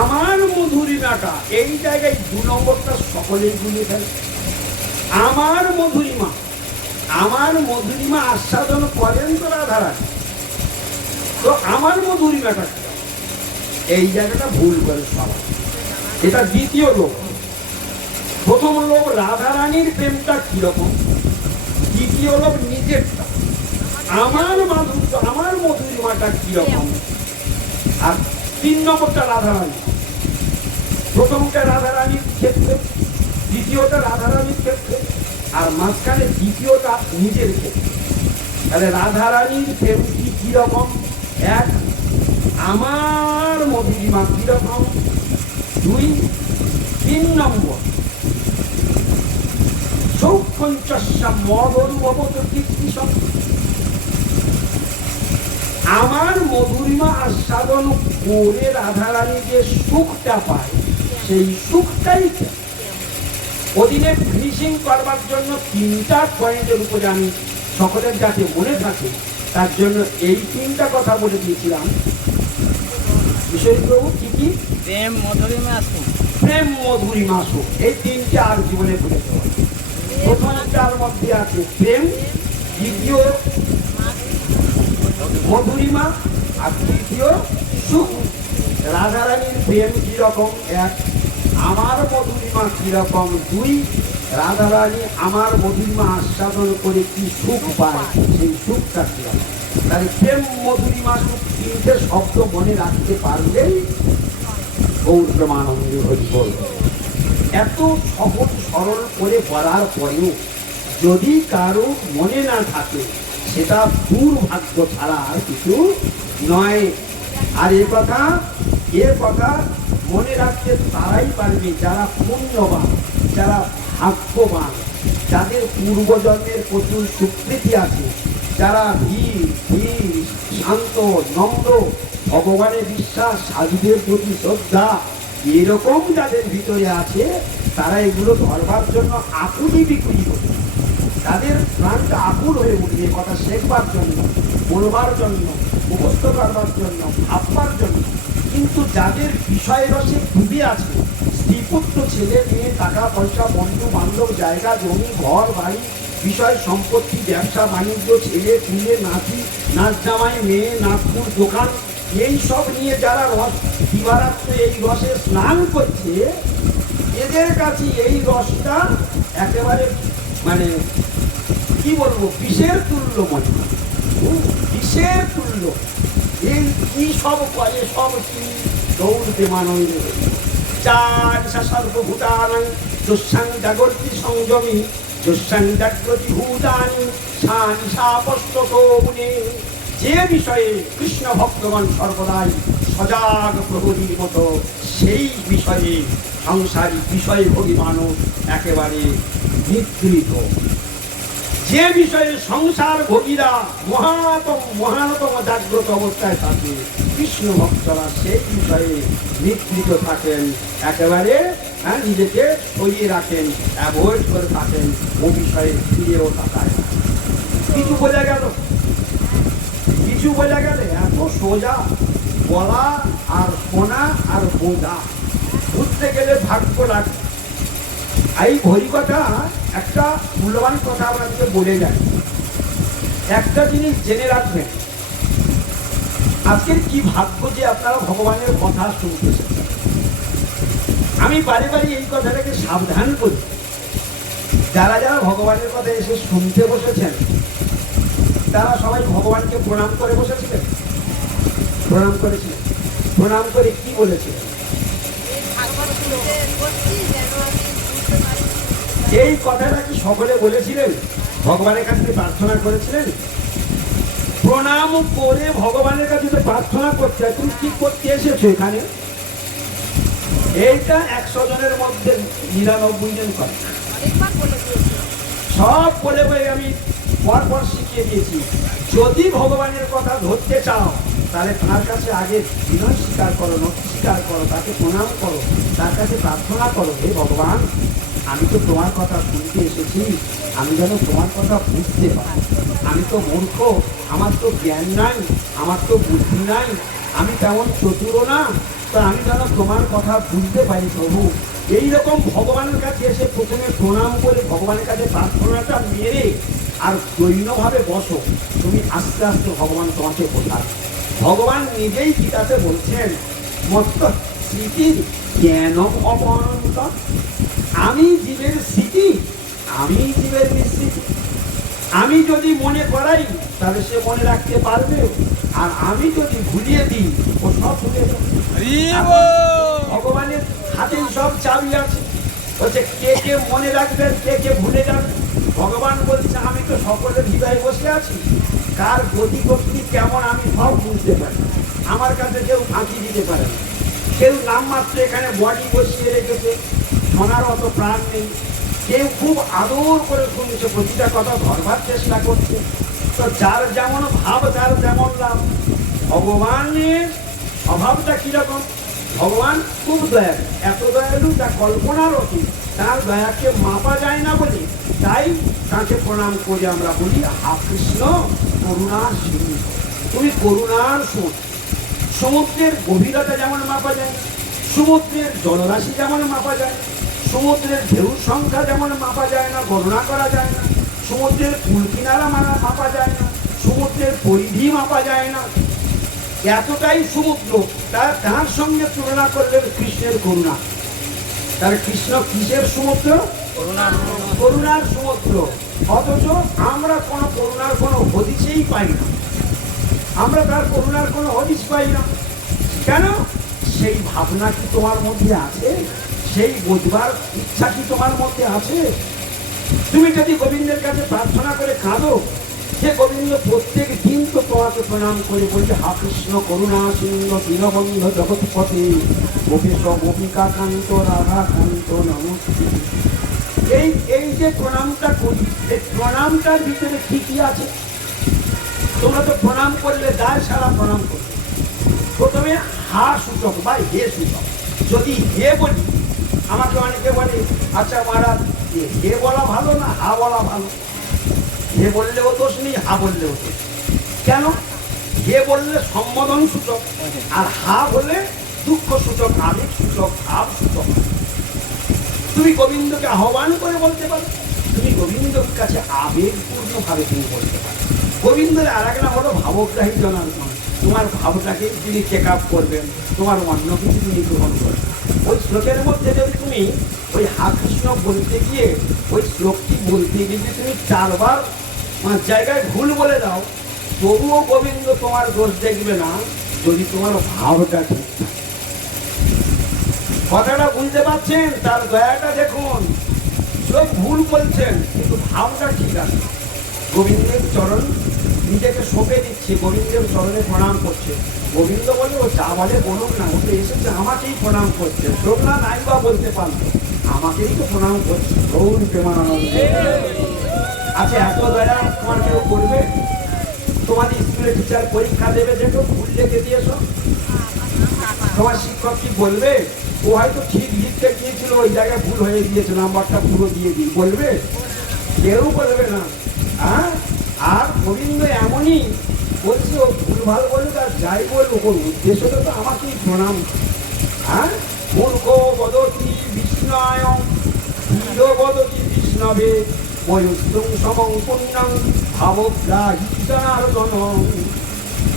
আমার মধুরিমাটা, এই জায়গায় 2 নম্বরটা সকলেই গুলিয়ে ফেলে। আমার মধুরিমা, আমার মধুরিমা আস্বাদন করেন তো রাধারানী, তো আমার মধুরিমাটা কি? এই জায়গাটা ভুল করে সবাই। এটা দ্বিতীয় লোক। প্রথম লোক রাধারানীর প্রেমটা কিরকম, দ্বিতীয় লোক নিজেরটা, আমার মাধুর্য, আমার মধুরিমাটা কিরকম, আর 3 নম্বরটা রাধারানী। প্রথমটা রাধারানীর ক্ষেত্রে, দ্বিতীয়টা রাধারানীর ক্ষেত্রে, আর মাঝখানে দ্বিতীয়টা নিজের ক্ষেত্রে। তাহলে রাধারানীর প্রেমটি কিরকম? 1, আমার মধুরিমা কিরকম? 2, 3 নম্বর সৌপঞ্চস্যা মদনুভবত কীর্তিশম, আমার মধুরিমা আস্বাদন করে রাধারানী যে সুখটা পায়, সেই সুখটাই ওদিনে ফিনিশিং করবার জন্য 3টা পয়েন্টের উপরে আমি সকলের যাতে মনে থাকে তার জন্য এই 3টা কথা বলে দিয়েছিলাম। বিষয়প্রভু কি কি? প্রেম মধুরিমা সুখ। প্রেম মধুরিমা সুখ, এই 3টে আর জীবনে ভুলে যাওয়া। প্রথমটার মধ্যে আছে প্রেম, দ্বিতীয় মধুরিমা, আর তৃতীয় সুখ। রাধারানীর প্রেম কিরকম? 1, আমার মধুরিমা কিরকম? 2, রাধারানী আমার মধুরিমা আস্বাদন করে কি সুখ পায়, সেই সুখটা কিরকম। তাহলে প্রেম মধুরিমা সুখ 3টে শব্দ মনে রাখতে পারলেই গৌর প্রেমানন্দে হরি বল। এত সহজ সরল করে বলার পরেও যদি কারো মনে না থাকে, সেটা দুর্ভাগ্য ছাড়া আর কিছু নয়। আর এ কথা মনে রাখতে তারাই পারবে যারা পুণ্যবান, যারা ভাগ্যবান, যাদের পূর্বজন্মের প্রচুর স্বীকৃতি আছে, যারা ধীর শান্ত নম্র, ভগবানের বিশ্বাস, সাধুদের প্রতি শ্রদ্ধা, এরকম যাদের ভিতরে আছে, তারা এগুলো ধরবার জন্য আকুলি বিকুলি করবে। তাদের প্রাণটা আকুল হয়ে উঠবে কথা শেখবার জন্য, বলবার জন্য, মুখস্থ করবার জন্য, ভাববার জন্য। কিন্তু যাদের বিষয় রসে ডুবে আছে, স্ত্রীপুত্র, ছেলে মেয়ে, টাকা পয়সা, বন্ধু বান্ধব, জায়গা জমি, ঘর বাড়ি, বিষয় সম্পত্তি, ব্যবসা বাণিজ্য, ছেলে পুলে, নাতি, নাচ জামাই, মেয়ে, নাগপুর, দোকান, এই সব নিয়ে যারা রস দিবারাত্র এই রসে স্নান করছে, এদের কাছে এই রসটা একেবারে মানে কি বলবো, বিষের তুল্য মনে হয়, বিষের তুল্য। এই কি সব করে, সব কি গৌর প্রেমানন্দে। চার সর্বভূতানাং যস্যাং জাগর্তি সংযমী, যস্যাং জাগ্রতি ভূতানি সা নিশাপস্ততো মুনে। যে বিষয়ে কৃষ্ণ ভক্তগণ সর্বদাই সজাগ প্রহরীর মতো, সেই বিষয়ে সংসারী বিষয়ভোগী মানুষ একেবারে নিদ্রিত। যে বিষয়ে সংসার ভোগীরা মহানতম জাগ্রত অবস্থায় থাকে, কৃষ্ণ ভক্তরা সেই বিষয়ে নিদ্রিত থাকেন, একেবারে নিজেকে সরিয়ে রাখেন, অ্যাভয়েড করে থাকেন, ও বিষয়ে ফিরেও তাকায়। কিছু বোঝা গেল? কিছু বোঝা গেলে এত সোজা বলা আর শোনা আর বোঝা, বুঝতে গেলে ভাগ্য লাগে। এই হরিকথা একটা মূল্যবান কথা আপনাদেরকে বলে যাই। একটা জিনিস জেনে রাখবেন, আজকের কি ভাগ্য যে আপনারা ভগবানের কথা শুনতেছেন। আমি বারে বারে এই কথাটাকে সাবধান করি, যারা যারা ভগবানের কথা এসে শুনতে বসেছেন, তারা সবাই ভগবানকে প্রণাম করে বসেছিলেন, প্রণাম করেছিলেন। প্রণাম করে কি বলেছিলেন? এই কথাটা কি সকলে বলেছিলেন? ভগবানের কাছে প্রার্থনা করেছিলেন? প্রণাম করে ভগবানের কাছে তো প্রার্থনা করতে হয়, তুমি কি করতে এসেছো এখানে? এইটা 100 জনের মধ্যে 99 জন করে। সব বলে বলে আমি পরপর শিখিয়ে দিয়েছি, যদি ভগবানের কথা ধরতে চাও তাহলে তার কাছে আগে বিনয় স্বীকার করো, নতি স্বীকার করো, তাকে প্রণাম করো, তার কাছে প্রার্থনা করো, হে ভগবান আমি তো তোমার কথা শুনতে এসেছি, আমি যেন তোমার কথা বুঝতে পারি। আমি তো মূর্খ, আমার তো জ্ঞান নাই, আমার তো বুদ্ধি নাই, আমি তেমন চতুরও না, তো আমি যেন তোমার কথা বুঝতে পারি প্রভু। এইরকম ভগবানের কাছে এসে প্রথমে প্রণাম করে ভগবানের কাছে প্রার্থনাটা মেরে আর দৈন্যভাবে বসো, তুমি আস্তে আস্তে ভগবান তোমাকে বোঝাবে। ভগবান নিজেই গীতাতে বলছেন, মস্ত স্মৃতির জ্ঞানম অপরন্ত। আমি জীবের স্মৃতি, আমি জীবের নিশ্চিতি। আমি যদি মনে করাই তাহলে সে মনে রাখতে পারবে, আর আমি যদি ভুলিয়ে দিই ও সব ভুলে যাবে। ভগবানের হাতেই সব চাবি আছে, বলছে কে কে মনে রাখবেন, কে কে ভুলে যাবে। ভগবান বলছে আমি তো সকলের হৃদয়ে বসে আছি, কার গতি গতি কেমন আমি সব বুঝতে পারি। আমার কাছে কেউ ফাঁকি দিতে পারে না। কেউ নামমাত্র এখানে বডি বসিয়ে রেখেছে, শোনার অত প্রাণ নেই। কেউ খুব আদর করে শুনছে, প্রতিটা কথা ধরবার চেষ্টা করছে। তো যার যেমন ভাব তার যেমন লাভ। ভগবানের স্বভাবটা কিরকম? ভগবান খুব দয়ালু, এত দয়ালু যা কল্পনার অতীত। তার দয়াকে মাপা যায় না বলে তাই তাকে প্রণাম করে আমরা বলি, হা কৃষ্ণ করুণার সিন্ধু। তুমি করুণার স্রোত। সমুদ্রের গভীরতা যেমন মাপা যায়, সমুদ্রের জলরাশি যেমন মাপা যায়, সমুদ্রের ঢেউ সংখ্যা যেমন মাপা যায় না, গণনা করা যায় না, সমুদ্রের কুল কিনারা মাপা যায় না, সমুদ্রের পরিধি মাপা যায় না, এতটাই সমুদ্র। তার সঙ্গে তুলনা করলেন কৃষ্ণের করুণা। তার কৃষ্ণ কিসের সমুদ্র? করুণার সমুদ্র। অথচ আমরা কোনো করুণার কোনো হদিসেই পাই না। আমরা তার করুণার কোনো হদিস পাই না। কেন? সেই ভাবনা কি তোমার মধ্যে আছে? সেই বুঝবার ইচ্ছা কি তোমার মধ্যে আছে? তুমি যদি গোবিন্দের কাছে প্রার্থনা করে কাঁদো, সে গোবিন্দ প্রত্যেক দিন তো তোমাকে প্রণাম করে বলছে, হা কৃষ্ণ করুণা সিন্ধু দীনবন্ধু জগৎপতি গোপীশ গোপিকা কান্ত রাধা কান্ত নমস্তে। এই যে প্রণামটা করি, এই প্রণামটার ভিতরে কি কি আছে? তোমরা তো প্রণাম করলে দায় সারা প্রণাম করবে। প্রথমে হা সূচক বা হে সূচক। যদি হে বলি, আমাকে অনেকে বলে, আচ্ছা মহারাজ হে বলা ভালো না হা বলা ভালো? হে বললেও দোষ নেই, হা বললেও দোষ। কেন? হে বললে সম্বোধন সূচক, আর হা বলে দুঃখ সূচক, আবেগ সূচক, ভাব সূচক। তুমি গোবিন্দকে আহ্বান করে বলতে পারো, তুমি গোবিন্দর কাছে আবেগপূর্ণ ভাবে তুমি বলতে পারো। গোবিন্দের আর এক নাম হলো ভাবগ্রাহী জনার্দন। তোমার ভাবটাকে তিনি চেক আপ করবেন, তোমার অন্য কিছু তিনি গ্রহণ করবেন। ওই শ্লোকের মধ্যে যদি তুমি ওই হা কৃষ্ণ বলতে গিয়ে ওই শ্লোকটি বলতে গিয়ে যদি তুমি 4 বার জায়গায় ভুল বলে দাও, তবুও গোবিন্দ তোমার দোষ দেখবে না, যদি তোমার ভাবটা ঠিক থাকে। কথাটা বুঝতে পারছেন? তার দয়াটা দেখুন। সব ভুল বলছেন কিন্তু ভাবটা ঠিক আছে। গোবিন্দের চরণ নিজেকে সঁপে দিচ্ছে, গোবিন্দের চরণে প্রণাম করছে। গোবিন্দ বলে ও যা বলে বলুক না, ও তো এসেছে আমাকেই প্রণাম করছে। প্রজ্ঞা নাই বা বলতে পারতো, আমাকেই তো প্রণাম করছে। গৌর প্রেমানন্দ। আচ্ছা এত দয়া তোমার কেউ করবে? তোমাদের স্কুলে টিচার পরীক্ষা দেবে, দেখো ভুল লিখে দিয়েছো, তোমার শিক্ষক কি বলবে? ও হয়তো ঠিক লিখতে গিয়েছিল, ওই জায়গায় ভুল হয়ে গিয়েছে, নাম্বারটা পুরো দিয়ে দিই, বলবে? কেউ বলবে না। হ্যাঁ, আর গোবিন্দ এমনই বলছে, ও ভুল ভাল বলুক আর যাই বলুক, ওর উদ্দেশ্যটা তো আমাকেই প্রণাম। হ্যাঁ, মূর্খ বদতি বিষ্ণায় ধীর বদতি বিষ্ণবে বয়স্তুং সমং পুণ্যং ভাবগ্রাহী জনার্দন।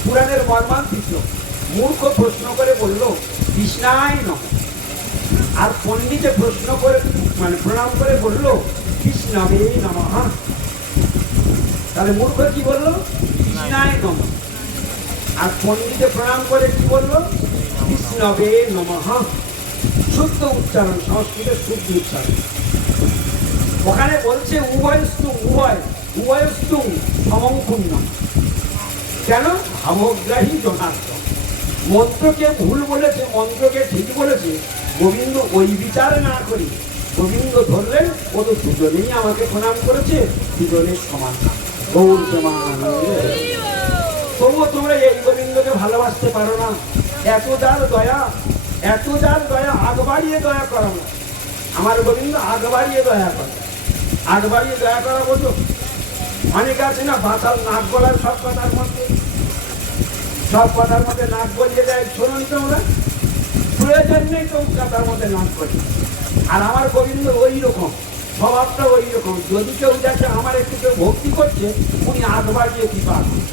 পুরাণের মর্মান্তিক। মূর্খ প্রশ্ন করে বলল কৃষ্ণায় নমঃ, আর পণ্ডিতে প্রশ্ন করে প্রণাম করে বলল কৃষ্ণবে নমঃ। তাহলে মূর্খ কি বললো? কৃষ্ণায় নমঃ। আর পণ্ডিতে প্রণাম করে কি বললো? কৃষ্ণবে নমঃ। শুদ্ধ উচ্চারণ, সংস্কৃতের শুদ্ধ উচ্চারণ। ওখানে বলছে উভয়স্তু, উভয়স্তু সমং পুণ্যম। কেন? ভাবগ্রাহী জনার্দন। মন্ত্রকে ভুল বলেছে, মন্ত্রকে ঠিক বলেছে, গোবিন্দ ওই বিচার না করি গোবিন্দ ধরলেন, ও তো দুজনেই আমাকে প্রণাম করেছে, দুজনের সমান। গৌর প্রেমানন্দ। তবুও তোমরা এই গোবিন্দকে ভালোবাসতে পারো না। এত যার দয়া, এত যার দয়া, আগ বাড়িয়ে দয়া করো না। আমার গোবিন্দ আগ বাড়িয়ে দয়া করে। আগ বাড়িয়ে দয়া করা বোঝো? অনেকে আছে না বাতাল নাক গলার সব কথার মধ্যে, সব কথার মধ্যে নাক গলিয়ে দেয়। শোনুন তোমরা, প্রয়োজন নেই তো কথার মধ্যে নাক গলি। আর আমার গোবিন্দ ওই রকম, স্বভাবটা ওই রকম। যদি কেউ দেখে আমার একটু কেউ ভক্তি করছে, উনি আগ বাড়িয়ে কৃপা করেন।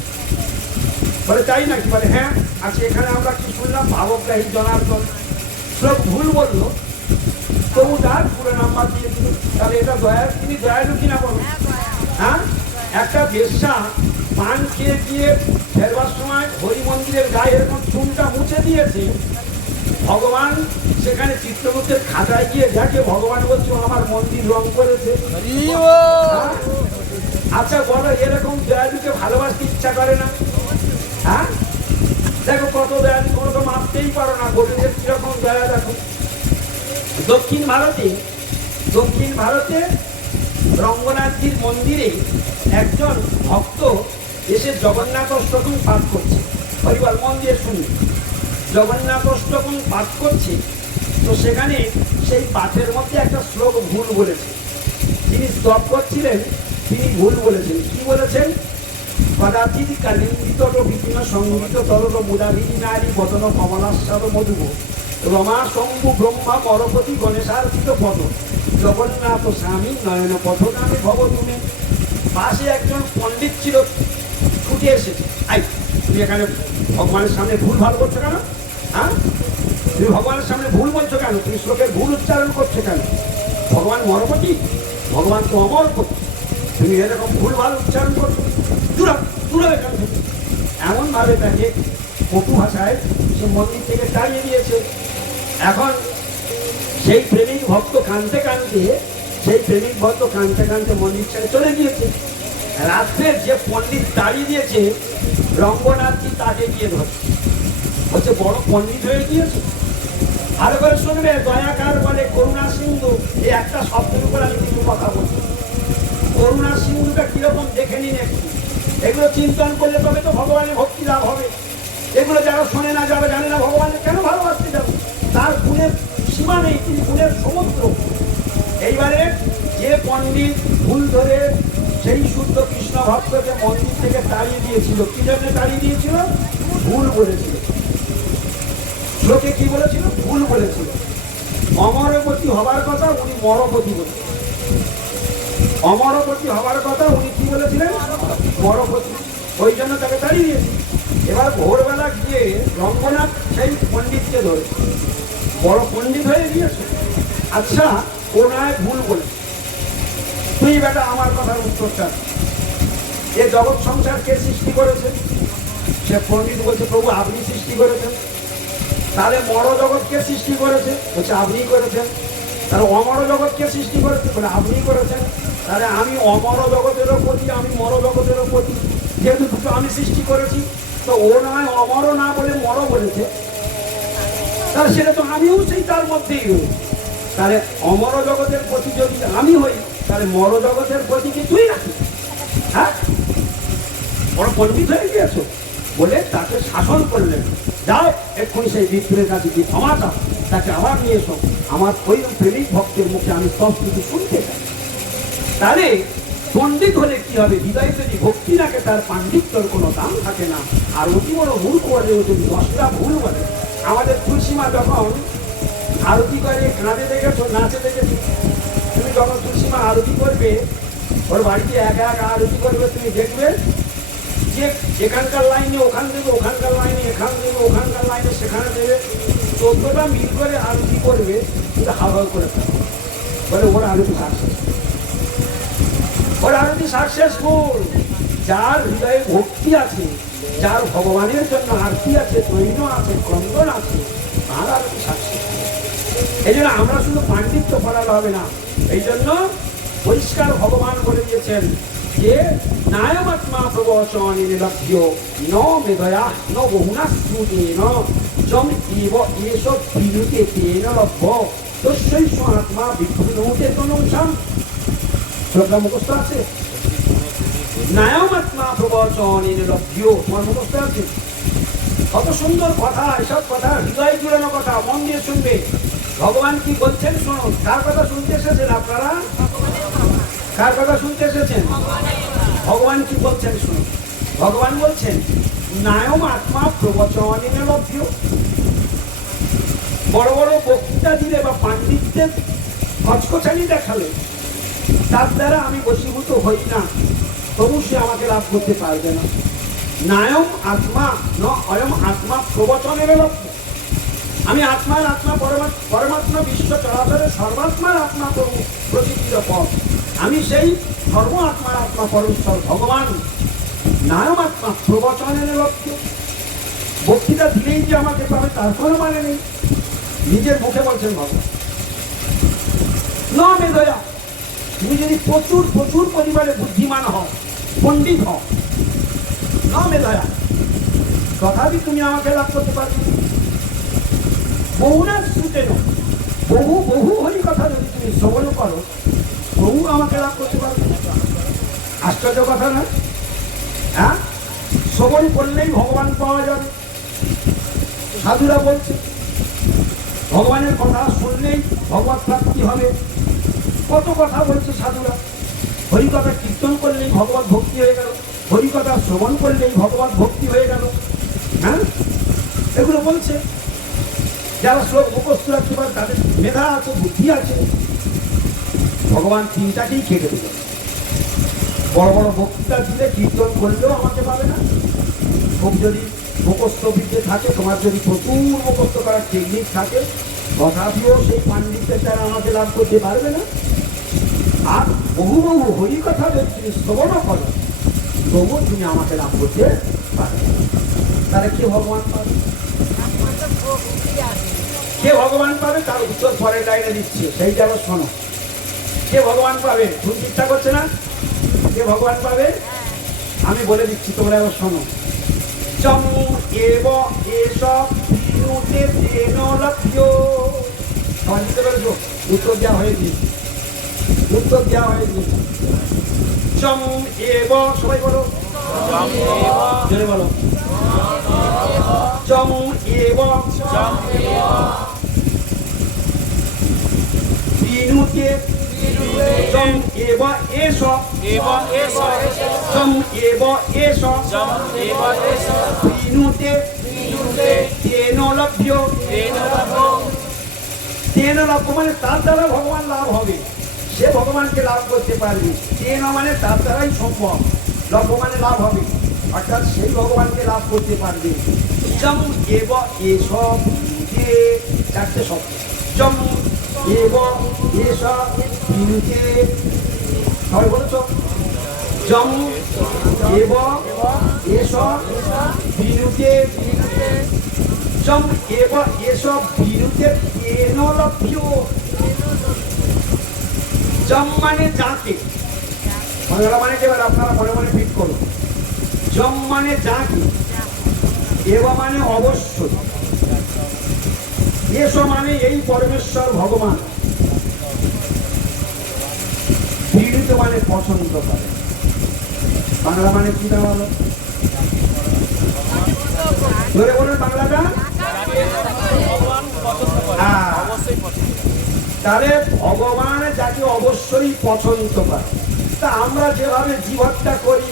বলে তাই নাকি? বলে হ্যাঁ। আচ্ছা, এখানে আমরা কি শুনলাম? ভাবগ্রাহী জনার্দন সব ভুল বললো, তবু তার পুরো নাম্বার দিয়ে দিল। তাহলে এটা দয়ার, তিনি দয়ালু কিনা বলো? হ্যাঁ, একটা বেশ্যা পান খেয়ে গিয়ে ফেরবার সময় হরি মন্দিরের গায়ে এরকম চুনটা মুছে দিয়েছে। ভগবান সেখানে চিত্রগুপ্তের খাতায় গিয়ে দেখে, ভগবান বলছে আমার মন্দির রং করেছে। হ্যাঁ? আচ্ছা বলো, এরকম দয়ালুকে ভালোবাসতে ইচ্ছা করে না? হ্যাঁ, দেখো কত দয়ালু, তোমরা তো মাপতেই পারো না গোবিন্দের কিরকম দয়া। দেখো দক্ষিণ ভারতে রঙ্গনাথজির মন্দিরে একজন ভক্ত এসে জগন্নাথ অষ্টকম পাঠ করছে। হরিবল, মন দিয়ে শুনুন। জগন্নাথ অষ্টকম পাঠ করছে, তো সেখানে সেই পাঠের মধ্যে একটা শ্লোক ভুল বলেছে। যিনি স্তব করছিলেন তিনি ভুল বলেছেন। কি বলেছেন? কদাচিৎ কালিন্দিত বিভিন্ন সঙ্গীত তরল মুদাভিনী নারী বদন কমলাস্বাদ মধুব রমা শম্ভু ব্রহ্মা মরপতি গণেশার্পিত পদ জগন্নাথ স্বামী নয়ন পথ নামে ভব তুমি। পাশে একজন পণ্ডিত ছিল, ছুটে এসেছে। আই, তুমি এখানে ভগবানের সামনে ভুল ভাল করছো কেন? হ্যাঁ, তুমি ভগবানের সামনে ভুল বলছো কেন? তুমি শ্লোকের ভুল উচ্চারণ করছো কেন? ভগবান মরপতি, ভগবান তো অমরপতি, তুমি এরকম ভুল ভাল উচ্চারণ করছো। এমন ভাবে তাকে কটু ভাষায় সে মন্দির থেকে তাড়িয়ে দিয়েছে। এখন সেই প্রেমিক ভক্ত কাঁদতে কাঁদতে মন্দির ছেড়ে চলে গিয়েছে। রাত্রে যে পণ্ডিত তাড়িয়ে দিয়েছে রঙ্গনাথজি তাকে গিয়ে ধরছে, বলছে বড় পণ্ডিত হয়ে গিয়েছে। আরো করে শুনবে, দয়াকার বলে করুণা সিন্ধু, এই একটা শব্দের উপর আমি কিছু কথা বলছি। করুণা সিন্ধুটা কিরকম দেখে নিন একটু। এগুলো চিন্তন করলে তবে তো ভগবানের ভক্তি লাভ হবে। এগুলো যারা শোনে না, যারা জানে না ভগবানের কেন ভালোবাসতে যাবে? তার গুণের সীমা নেই, তিনি গুণের সমুদ্র। এইবারে যে পণ্ডিত ভুল ধরে সেই শুদ্ধ কৃষ্ণ ভক্তকে মন্দির থেকে তাড়িয়ে দিয়েছিল, কি জন্য তাড়িয়ে দিয়েছিল? ভুল বলেছিল। লোকে কি বলেছিল? ভুল বলেছিল। অমরপতি হবার কথা, উনি মরপতি বলেছিলেন। অমরপতি হবার কথা, উনি কি বলেছিলেন? মরপতি। ওই জন্য তাকে তাড়িয়ে দিয়েছে। এবার ভোরবেলা গিয়ে রঙ্গনাথ সেই পণ্ডিতকে ধরে, বড় পণ্ডিত হয়ে গিয়েছে। আচ্ছা, ও নয় ভুল বলে, তুই বেটা আমার কথার উত্তরটা। এ জগৎ সংসার কে সৃষ্টি করেছে? সে পণ্ডিত বলছে প্রভু আপনি সৃষ্টি করেছেন। তাহলে মর জগৎ কে সৃষ্টি করেছে? বলছে আপনি করেছেন। তাহলে অমর জগৎ কে সৃষ্টি করেছে? বলে আপনি করেছেন। তাহলে আমি অমর জগতেরও প্রতি, আমি মর জগতেরও প্রতি, যেহেতু দুটো আমি সৃষ্টি করেছি, তো ও নয় অমর না বলে মর বলেছে, তাহলে সেটা তো আমিও সেই তার মধ্যেই হই। তাহলে অমর জগতের প্রতি যদি আমি হই, তাহলে মর জগতের প্রতি কি তুই রাখি? হ্যাঁ, বড় পণ্ডিত হয়ে গিয়েছো বলে তাকে শাসন করলেন। যাও এক্ষুনি সেই বিপ্রের কাছে কি ক্ষমা চাও, তাকে আবার নিয়ে এসো, আমার ওই প্রেমিক ভক্তের মুখে আমি স্তবস্তুতি শুনতে চাই। তাহলে পণ্ডিত হলে কি হবে? হৃদয়ে যদি ভক্তি রাখে তার পাণ্ডিত্যর কোনো দাম থাকে না। আর অতি বড় মূর্খ বলে ও যদি 10টা ভুল বলে। আমাদের তুলসীমা যখন আরতি করে কাঁদে দেখেছো, নাচে দেখেছো? তুমি যখন তুলসীমা আরতি করবে, ওর বাড়িতে এক আরতি করবে, তুমি দেখবে যে এখানকার লাইনে ওখান দেবে, ওখানকার লাইনে এখান দেবে, ওখানকার লাইনে সেখানে দেবে, 14টা মিল করে আরতি করবে, কিন্তু হাওয়া করে থাকবে। বলে ওর আরতি সাকসেস, ওর আরতি সাকসেসফুল। যার হৃদয়ে ভক্তি আছে, যার ভগবানের জন্য আরতি আছে, তৈন্য আছে, ক্রন্দন আছে, তার আরতি সাকসেসফুল। এই জন্য আমরা শুধু পাণ্ডিত্য করালে হবে না। এই জন্য পরিষ্কার ভগবান বলে দিয়েছেন যে নায়মাত্মা প্রবচন লভ্য ন মেদয়া ন বহুনা শ্রুতেন যম ইব এসব বিরুতে তেন লভ্য তস্যৈ আত্মা বিভ্রুতে তনুষাম। শ্লোকটা মুখস্থ আছে? নায়মাত্মা প্রবচন লভ্য, তোমার মুখস্থ আছে? কত সুন্দর কথা, এসব কথা হৃদয় জুড়ানো কথা, মন দিয়ে শুনবে। ভগবান কি বলছেন শুনুন। কার কথা শুনতে এসেছেন আপনারা? কার কথা শুনতে এসেছেন? ভগবান কি বলছেন শুনুন। ভগবান বলছেন নায়ম আত্মা প্রবচনে লভ্য। বড় বড় বক্তৃতা দিলে বা পাণ্ডিত্যের কচকচানি দেখালে তার দ্বারা আমি বশীভূত হই না, তবু সে আমাকে লাভ করতে পারবে না। নায়ম আত্মা ন অয়ম আত্মা প্রবচনের লক্ষ্য। আমি আত্মার আত্মা পরমাত্মা বিশ্ব চরাচরে সর্বাত্মার আত্মা প্রকৃতির পথ। আমি সেই সর্ব আত্মার আত্মা পরমেশ্বর ভগবান। নায়ম আত্মা প্রবচনের লক্ষ্য। বক্তৃতা দিলেই যে আমাকে পাবে তার কোনো মানে নেই। নিজের মুখে বলছেন ভগবান। ন মেধয়া, তুমি যদি প্রচুর প্রচুর পরিমাণে বুদ্ধিমান হও, পণ্ডিত হও, ন মেধয়া, তথাপি তুমি আমাকে লাভ করতে পারবে। বহু না শ্রুতে বহু বহু হরি কথা যদি তুমি শ্রবণ করো, বহু আমাকে লাভ করতে পারবে। আশ্চর্য কথা না? হ্যাঁ, শ্রবণ করলেই ভগবান পাওয়া যাবে। সাধুরা বলছে ভগবানের কথা শুনলেই ভগবত প্রাপ্তি হবে। কত কথা বলছে সাধুরা। হরিকথা কীর্তন করলেই ভগবত ভক্তি হয়ে গেল, হরিকথা শ্রবণ করলেই ভগবত ভক্তি হয়ে গেল। হ্যাঁ, এগুলো বলছে। যারা শ্লোক মুখস্থ রাখতে পারে তাদের মেধা আছে, বুদ্ধি আছে। ভগবান তিনটাকেই খেটে দেবে। বড় বড় বক্তৃতা দিলে কীর্তন করলেও আমাকে পাবে না। খুব যদি মুখস্থ বিদ্যে থাকে, তোমার যদি প্রচুর মুখস্থ করার টেকনিক থাকে, তথাপিও সেই পাণ্ডিত্যের দ্বারা আমাকে লাভ করতে পারবে না। আর বহু বহু হরি কথা যদি তুমি শ্রবণ করো, তবুও তুমি আমাকে লাভ করতে পারবে। তাহলে কে ভগবান পাবে? কে ভগবান পাবে তার উত্তর পরের লাইনে দিচ্ছে, সেইটা আবার শোনো। কে ভগবান পাবে? শুনতে ইচ্ছা করছে না? কে ভগবান পাবে আমি বলে দিচ্ছি, তোমরা এবার শোনো। চম এব এসব বিনুতে তেন লভ্য। সবাই বুঝতে পেরেছো? উত্তর দেওয়া হয়নি, উত্তর দেওয়া হয়নি। চম এব, সবাই বলো, জোরে বলো। চম এব বিনুতে চম এব এস চম এব এস বিনুতে তেন লভ্য। তেন লভ্য মানে তার দ্বারা ভগবান লাভ হবে, সে ভগবানকে লাভ করতে পারবে। তেন মানে তার দ্বারাই সম্ভব, লভ্য মানে লাভ হবে, অর্থাৎ সেই ভগবানকে লাভ করতে পারবে। চম এব এস বিনুতে, চারটে শব্দ। চম এব এস বিনুতে, সবাই বলেছ? চম এব এস বিনুতে, চম এব এস বিনুতে তেন লভ্য। চম মানে যাকে, বাংলা মানে এবার আপনারা মনে মনে ফিট করুন। যম মানে যাকে, এব মানে অবশ্যই, এস মানে এই পরমেশ্বর ভগবান, বিরুদ্ধ মানে পছন্দ করে। বাংলা মানে কি দাঁড়ালো? ধরে বলুন বাংলাটা। তাহলে ভগবান যাকে অবশ্যই পছন্দ করে। তা আমরা যেভাবে জীবনটা করি,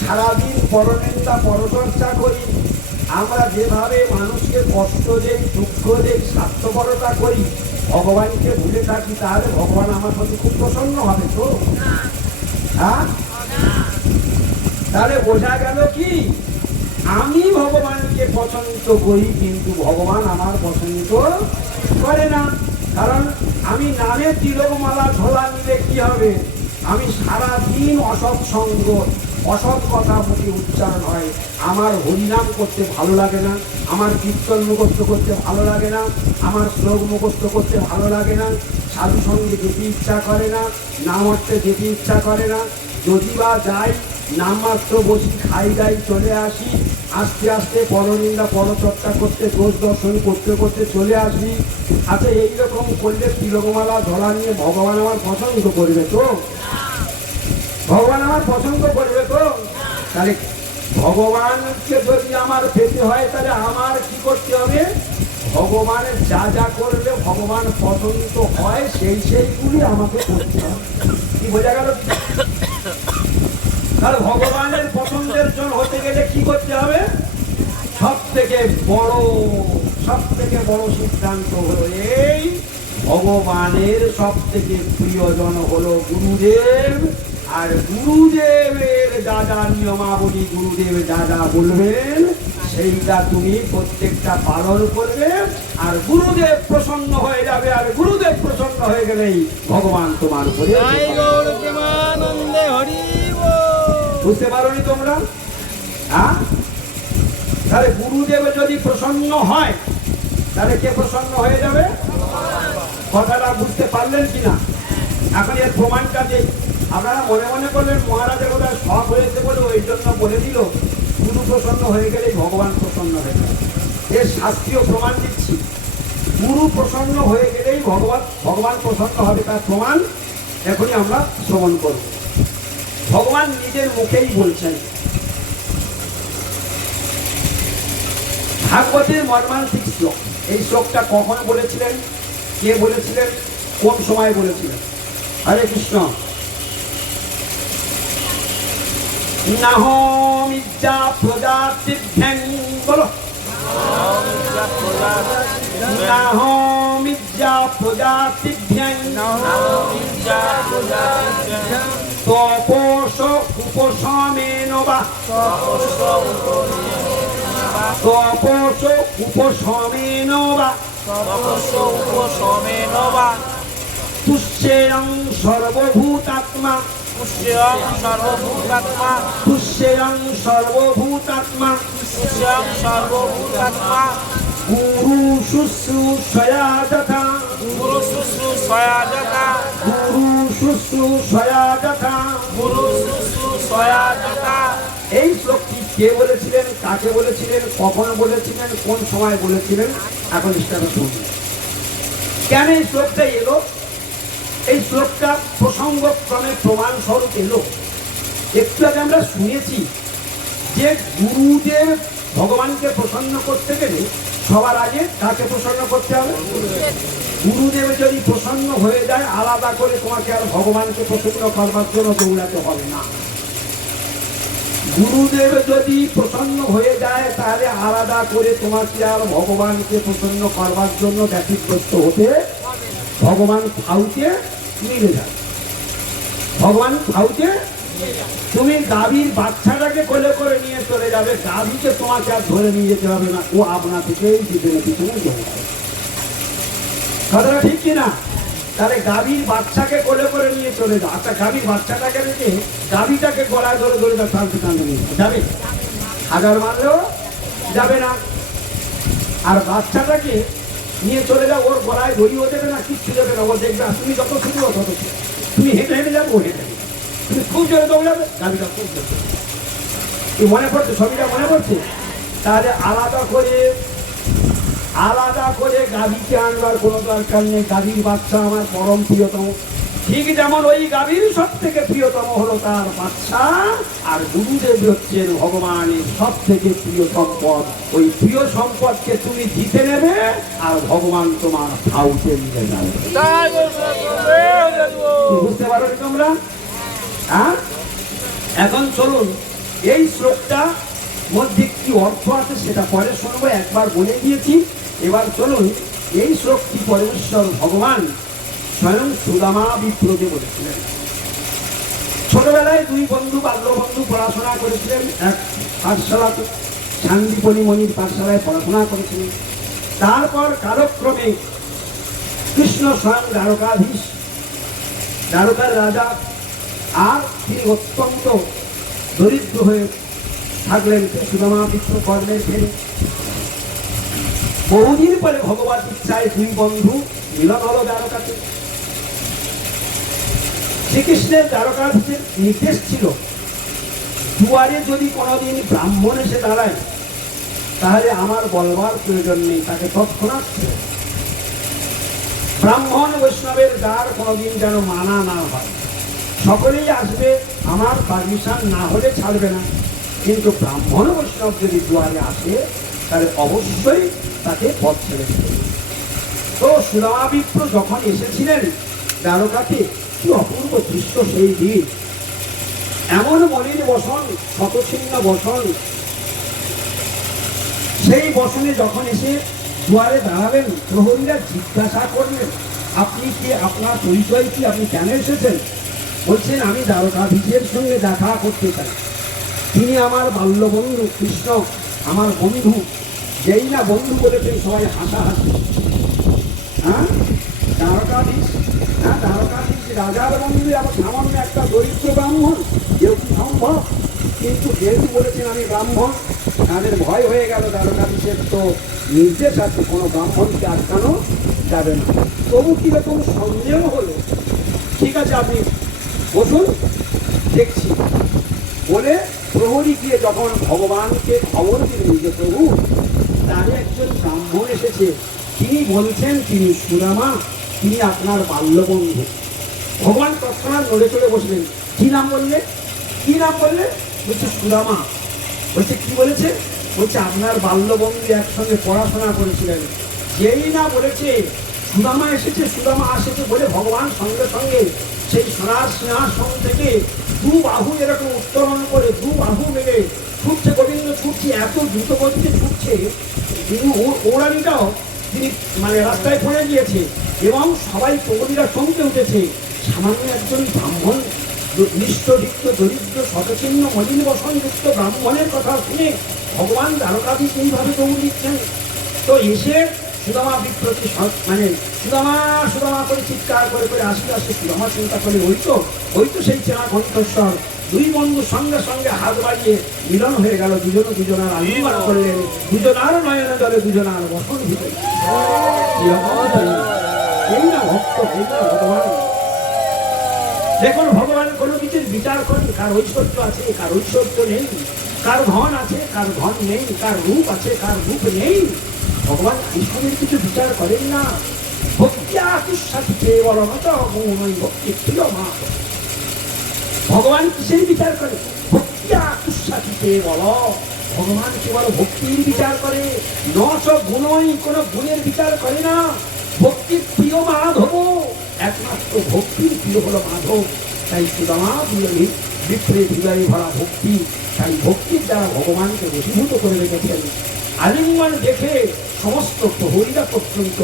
সারাদিন পরনিন্দা পরচর্চা করি, আমরা যেভাবে মানুষকে কষ্ট দেই, দুঃখ দেই, স্বার্থপরতা করি, ভগবানকে ভুলে থাকি, তাহলে ভগবান আমার প্রতি খুব প্রসন্ন হবে তো? হ্যাঁ, তাহলে বোঝা গেল কি আমি ভগবানকে পছন্দ করি, কিন্তু ভগবান আমার পছন্দ করে না। কারণ আমি নামে তিলকমালা ঝোলা নিলে কি হবে? আমি সারাদিন অসৎ সঙ্গ, অসৎ কথা প্রতি উচ্চারণ হয়। আমার হরিনাম করতে ভালো লাগে না, আমার কীর্তন মুখস্থ করতে ভালো লাগে না, আমার শ্লোক মুখস্থ করতে ভালো লাগে না, সাধু সঙ্গে যেতে ইচ্ছা করে না, নাম অর্থে যেতে ইচ্ছা করে না। যদি বা যাই, নামমাত্র বসি, খাই দাই, চলে আসি, আস্তে আস্তে পরনিন্দা পরচর্চা করতে, দোষ দর্শন করতে করতে চলে আসি। আচ্ছা, এইরকম করলে তিলকমালা ধরা নিয়ে ভগবান আমার পছন্দ করবে তো? ভগবান আমার পছন্দ করবে তো? তাহলে ভগবানকে যদি আমার পেতে হয়, তাহলে আমার কি করতে হবে? ভগবানের যা যা করলে ভগবান পছন্দ হয় সেইগুলি আমাকে করতে হবে। কি বোঝা গেল? তাহলে ভগবানের পছন্দের জন্য হতে গেলে কি করতে হবে? সব থেকে বড় সিদ্ধান্ত হলো এই, ভগবানের সব থেকে প্রিয়জন হলো গুরুদেব। আর গুরুদেবের যা যা নিয়মাবলী, গুরুদেব যা যা বলবেন সেইটা তুমি প্রত্যেকটা পালন করবে। আর গুরুদেব প্রসন্ন হয়ে যাবে। আর গুরুদেব প্রসন্ন হয়ে গেলেই ভগবান তোমার উপরে। বুঝতে পারোনি তোমরা? হ্যাঁ, তাহলে গুরুদেব যদি প্রসন্ন হয় তাহলে কে প্রসন্ন হয়ে যাবে? কথাটা বুঝতে পারলেন কিনা? এখন এর প্রমাণটা যে আপনারা মনে মনে করলেন মহারাজের কথা সব হয়েছে বলে ওই জন্য বলে দিল গুরু প্রসন্ন হয়ে গেলেই ভগবান প্রসন্ন হয়ে যাবে। এর শাস্ত্রীয় প্রমাণ দিচ্ছি। গুরু প্রসন্ন হয়ে গেলেই ভগবান প্রসন্ন হবে, তার প্রমাণ এখনই আমরা শ্রবণ করব। ভগবান নিজের মুখেই বলছেন। ভাগবতের মর্মান্তিক শ্লোক। এই শ্লোকটা কখন বলেছিলেন, কে বলেছিলেন, কোন সময় বলেছিলেন? হরে কৃষ্ণ। নাহমিজ্জা প্রজাতিভ্যাং, বলো। নাহমিজ্জা প্রজাতিভ্যাং তপস উপশমেন বা, তপস উপশমেন বা, তুষ্যেয়ং সর্বভূতাত্মা, তুষ্যেয়ং সর্বভূতাত্মা, গুরু শুশ্রূষয়া যথা, গুরু শুশ্রূষয়া যথা। এই শ্লোকটি কে বলেছিলেন, কাকে বলেছিলেন, কখন বলেছিলেন, কোন সময় বলেছিলেন? এখন সেটা শুনুন। কেন এই শ্লোকটা এলো? এই শ্লোকটা প্রসঙ্গক্রমে প্রমাণ স্বরূপ এলো। একটু আগে আমরা শুনেছি যে গুরুদেব ভগবানকে প্রসন্ন করতে গেলে সবার আগে কাকে প্রসন্ন করতে হবে? গুরুদেব যদি প্রসন্ন হয়ে যায় আলাদা করে তোমাকে আর ভগবানকে প্রসন্ন করবার জন্য দৌড়াতে হবে না। গুরুদেব যদি প্রসন্ন হয়ে যায় তাহলে আলাদা করে তোমাকে আর ভগবানকে প্রসন্ন করবার জন্য ব্যতিব্যস্ত হতে, ভগবান ফাউকে মিলে যাবে। ভগবান ফাউকে তুমি গাভীর বাচ্চাটাকে কোলে করে নিয়ে চলে যাবে, গাভীকে তোমাকে আর ধরে নিয়ে যেতে হবে না, ও আপনা থেকেই পিছনে পিছনে দৌড়াবে। কথাটা ঠিক কিনা? তাহলে গাভীর বাচ্চাকে কোলে করে নিয়ে চলে যাও। আচ্ছা, গাভীর বাচ্চাটাকে রেখে গাভীটাকে গলায় ধরে ধরে টানতে টানতে নিয়ে যাবে? হাজার মারলেও যাবে না। আর বাচ্চাটাকে নিয়ে চলে যাও, ওর গলায় ধরিও দেবে না, কিচ্ছু দেবে না। ও দেখবে তুমি যত ছুটবে তত ছুটবে। তুমি হেঁটে হেঁটে যাবে, ও হেঁটে যাবে। তুমি খুব জোরে দৌড়াবে, গাভীটা খুব জোরে। মনে পড়ছে? ছবিটা মনে পড়ছে? তাহলে আলাদা করে গাভীকে আনবার কোনো দরকার নেই। গাভীর বাচ্চা আমার পরম প্রিয়তম। ঠিক যেমন ওই গাভীর সব থেকে প্রিয়তম হলো তার বাচ্চা, আর গুরুদেব হচ্ছেন ভগবানের সব থেকে প্রিয় সম্পদ। ওই প্রিয় সম্পদকে তুমি জিতে নেবে আর ভগবান তোমার ফাউতে নিয়ে যাবে। বুঝতে পারো তোমরা? হ্যাঁ, এখন চলুন এই শ্লোকটা মধ্যে কি অর্থ আছে সেটা পরে শুনবো। একবার বলে দিয়েছি। এবার চলুন এই শ্লোকটি পরমেশ্বর ভগবান স্বয়ং সুদামা বিপ্রকে বলেছিলেন। ছোটবেলায় দুই বন্ধু, বাল্যবন্ধু পড়াশোনা করেছিলেন এক পাঠশালাতে, শান্তিপনি মণির পাঠশালায় পড়াশোনা করেছিলেন। তারপর কালক্রমে কৃষ্ণ স্বয়ং দ্বারকাধীশ, দ্বারকার রাজা, আর তিনি অত্যন্ত দরিদ্র হয়ে থাকলেন সুদামা বিপ্র কর্মের ফেলে। বহুদিন পরে ভগবত ইচ্ছায় দুই বন্ধু মিলন হল দ্বারকাতে। শ্রীকৃষ্ণের দ্বারকাধীশের নির্দেশ ছিল দুয়ারে যদি কোনোদিন ব্রাহ্মণ এসে দাঁড়ায় তাহলে আমার বলবার প্রয়োজন নেই, তাকে তৎক্ষণাৎ ব্রাহ্মণ বৈষ্ণবের দ্বার কোনোদিন যেন মানা না হয়। সকলেই আসবে, আমার পারমিশন না হলে ছাড়বে না, কিন্তু ব্রাহ্মণ বৈষ্ণব যদি দুয়ারে আসে তাহলে অবশ্যই তাকে পথ ছেড়ে দিলেন। তো সুদামা বিপ্র যখন এসেছিলেন দ্বারকাতে, কি অপূর্ব দৃশ্য সেই দিন! এমন মলিন বসন, শতছিন্ন বসন। সেই বসনে যখন এসে দুয়ারে দাঁড়াবেন, প্রহরীরা জিজ্ঞাসা করলেন, আপনি কি, আপনার পরিচয় কি, আপনি কেন এসেছেন? বলছেন, আমি দ্বারকাধীশের সঙ্গে দেখা করতে চাই। তিনি আমার বাল্যবন্ধু, কৃষ্ণ আমার বন্ধু। যেই না বন্ধু বলেছেন, সবাই হাসাহাসি। হ্যাঁ, দ্বারকাধীশ, হ্যাঁ দ্বারকাধীশ রাজার বন্ধু, আবার সামান্য একটা দরিদ্র ব্রাহ্মণ, কেউ কি সম্ভব? কিন্তু যেহেতু বলেছেন আমি ব্রাহ্মণ, তাদের ভয় হয়ে গেল। দ্বারকাধীশের তো নির্দেশ আছে, কোনো ব্রাহ্মণকে আটকানো যাবে না। তবু কিরকম সন্দেহ হলো। ঠিক আছে, আপনি বসুন, দেখছি বলে প্রহরী গিয়ে যখন ভগবানকে খবর দিলেন যে প্রভু, তারে একজন ব্রাহ্মণ এসেছে, তিনি বলছেন তিনি সুদামা, তিনি আপনার বাল্যবন্ধু। ভগবান তৎক্ষণাৎ নড়ে চড়ে বসলেন। কি নাম বললে? কি নাম বললে? বলছে সুদামা। বলছে কি বলেছে? বলছে আপনার বাল্যবন্ধু, একসঙ্গে পড়াশোনা করেছিলেন। যেই না বলেছে সুদামা এসেছে, সুদামা আসেছে বলে ভগবান সঙ্গে সঙ্গে সেই সোনার সিংহাসন থেকে দু বাহু এরকম উত্তোলন করে, দু বাহু মেলে ছুটছে, গোবিন্দ ছুটছে, এত দ্রুত গতিতে ছুটছে, তিনি ওড়ানিটাও তিনি মানে রাস্তায় পড়ে গিয়েছে এবং সবাই প্রহরীরা চমকে উঠেছে। সামান্য একজন ব্রাহ্মণ, নিষ্ঠরিক্ত দরিদ্র শতচিহ্ন মলিন বসনযুক্ত ব্রাহ্মণের কথা শুনে ভগবান দ্বারকাধীশ এইভাবে দৌড় দিচ্ছেন। তো এসে সুদামা বিপ্রতি মানে সুদামা সুদামা করে চিৎকার করে করে আসতে আসতে সুদামা চিন্তা করে, ওই তো সেই চেনা কণ্ঠস্বর। দুই বন্ধু সঙ্গে সঙ্গে হাত বাড়িয়ে মিলন হয়ে গেল, দুজনার আলিঙ্গন করলেন, দুজনার নয়নে জলে দুজনার বসন ভিতরে। এই না ভক্ত, এই না ভগবান। দেখুন, ভগবান কোনো কিছুর বিচার করেন, কার ঐশ্বর্য আছে, কার ঐশ্বর্য নেই, কার ধন আছে, কার ধন নেই, কার রূপ আছে, কার রূপ নেই। ভগবান ঈশ্বরের কিছু বিচার করেন না। ভগবান কিসের বিচার করে? ভগবান কেবল ভক্তির বিচার করে, নচ গুণই, কোন গুণের বিচার করে না। ভক্তির প্রিয় মাধব, একমাত্র ভক্তির প্রিয় হলো মাধব। তাই সুদামা বিপ্রে হৃদয়ে ভরা ভক্তি, তাই ভক্তির দ্বারা ভগবানকে বশীভূত করে রেখেছেন। আলিঙ্গন দেখে সমস্ত প্রহরীরা পর্যন্ত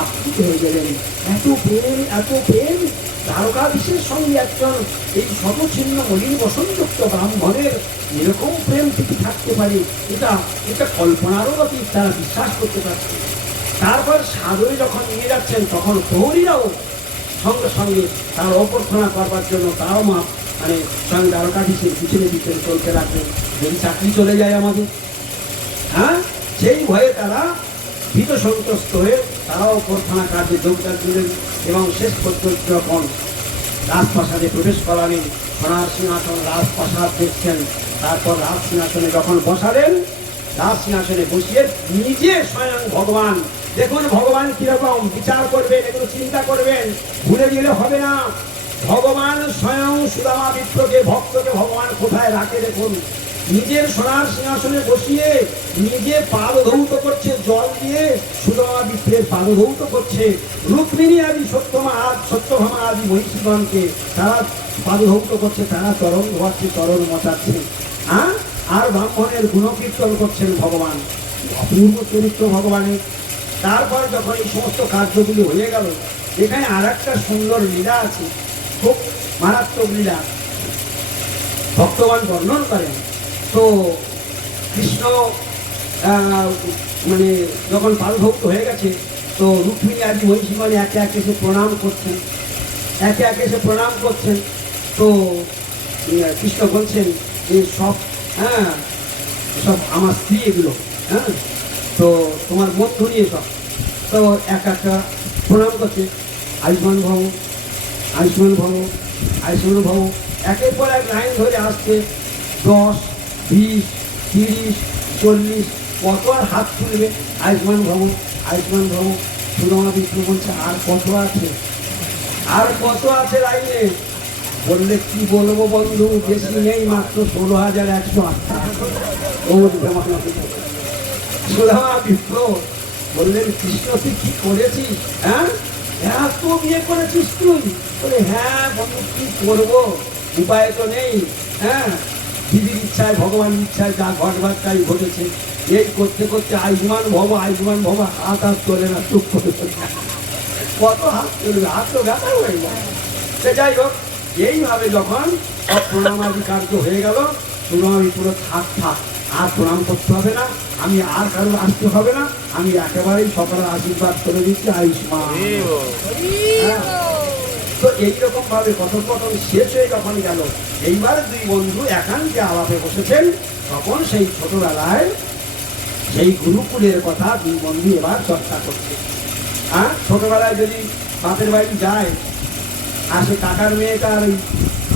আপ্লুত হয়ে গেলেন। এত প্রেম, এত প্রেম! দ্বারকাধীশের সঙ্গে একজন এই শতছিন্ন মলিন বসনযুক্ত ব্রাহ্মণের এরকম প্রেম কিছু থাকতে পারে, এটা কল্পনারও অতীত, তারা বিশ্বাস করতে পারছে। তারপর সাগরে যখন নিয়ে যাচ্ছেন, তখন প্রহরীরাও সঙ্গে সঙ্গে তার অভ্যর্থনা করবার জন্য তারাও মানে স্বয়ং দ্বারকাধীশের পিছনে পিছনে চলতে লাগলেন, যদি চাকরি চলে যায় আমাদের। হ্যাঁ, সেই ভয়ে তারা ভীত সন্ত্রস্ত হয়ে তারাও অভ্যর্থনা কার্যে যোগদান দিলেন এবং শেষ পর্যন্ত যখন রাজপ্রাসাদে প্রবেশ করালেন, সোনার সিংহাসন রাজপ্রাসাদ দেখছেন। তারপর রাজ সিংহাসনে যখন বসালেন, রাজ সিংহাসনে বসিয়ে নিজে স্বয়ং ভগবান, দেখুন ভগবান কিরকম বিচার করবেন, এগুলো চিন্তা করবেন, ভুলে গেলে হবে না। ভগবান স্বয়ং সুদামা বিপ্রকে, ভক্তকে ভগবান কোথায় রাখে দেখুন। নিজের সোনার সিংহাসনে বসিয়ে নিজে পাদ ধৌত করছে, জল দিয়ে সুদামা বিপ্রের পাদ ধৌত করছে। রুক্মিণী আদি সত্যভামা আদি মহিষীগণকে তারা পাদ ধৌত করছে, তারা চরণ ধোয়াচ্ছে, চরণ মচাচ্ছে। হ্যাঁ, আর ব্রাহ্মণের গুণকীর্তন করছেন ভগবান। অপূর্ব চরিত্র ভগবানের। তারপর যখন এই সমস্ত কার্যগুলি হয়ে গেল, এখানে আর একটা সুন্দর লীলা আছে, খুব মারাত্মক লীলা ভক্তগণ বর্ণন করেন। তো কৃষ্ণ মানে যখন পাদভক্ত হয়ে গেছে, তো রুক্মিণী আদি মহিষীগণ একে একে এসে প্রণাম করছেন, একে একে এসে প্রণাম করছেন। তো কৃষ্ণ বলছেন যে সব, হ্যাঁ সব আমার স্ত্রী এগুলো, হ্যাঁ তো তোমার বন্ধু নিয়ে সব। তো এক একটা প্রণাম করছে, আয়ুষ্মান ভব, আয়ুষ্মান ভব, আয়ুষ্মান ভব, একের পর এক লাইন ধরে আসছে। 10, 20, 30, 40, কত আর হাত তুলবে? আয়ুষ্মান ভব, আয়ুষ্মান ভব। সুদামা বিপ্র বলছে, আর কত আছে, আর কত আছে লাইনে? বললে কি বলবো বন্ধু, বেশি নেই, মাত্র 16,108। সুদামা বিপ্র বললেন কৃষ্ণ তুই কি করেছিস, হ্যাঁ এত বিয়ে করেছিস তুই? বলে হ্যাঁ বন্ধু কি করবো, উপায় তো নেই, হ্যাঁ দিদির ইচ্ছায় ভগবানের ইচ্ছায় যা ঘটবার তাই ঘটেছে। এই করতে করতে আয়ুষ্মান ভব হাত হাত তোলে না, চুপ করে কত হাত চলবে, হাত তো ব্যথা হয়ে যায়। সে যাই হোক, এইভাবে যখন সব প্রণামাদি কার্য হয়ে গেল, প্রণামী পুরো থাক আর প্রণাম করতে হবে না, আমি আর কারো আসতে হবে না, আমি একেবারেই সকলের আশীর্বাদ করে দিচ্ছি আয়ুষ্মান। হ্যাঁ। তো এইরকম ভাবে কথোপকথন শেষ হয়ে যখন গেল, এইবার দুই বন্ধু একান্তে আলাপে বসেছেন, তখন সেই ছোটবেলায় সেই গুরুকুলের কথা দুই বন্ধু এবার চর্চা করছে। হ্যাঁ, ছোটবেলায় যদি বাপের বাড়ি যায় আর সে কাকার মেয়েটা আর ওই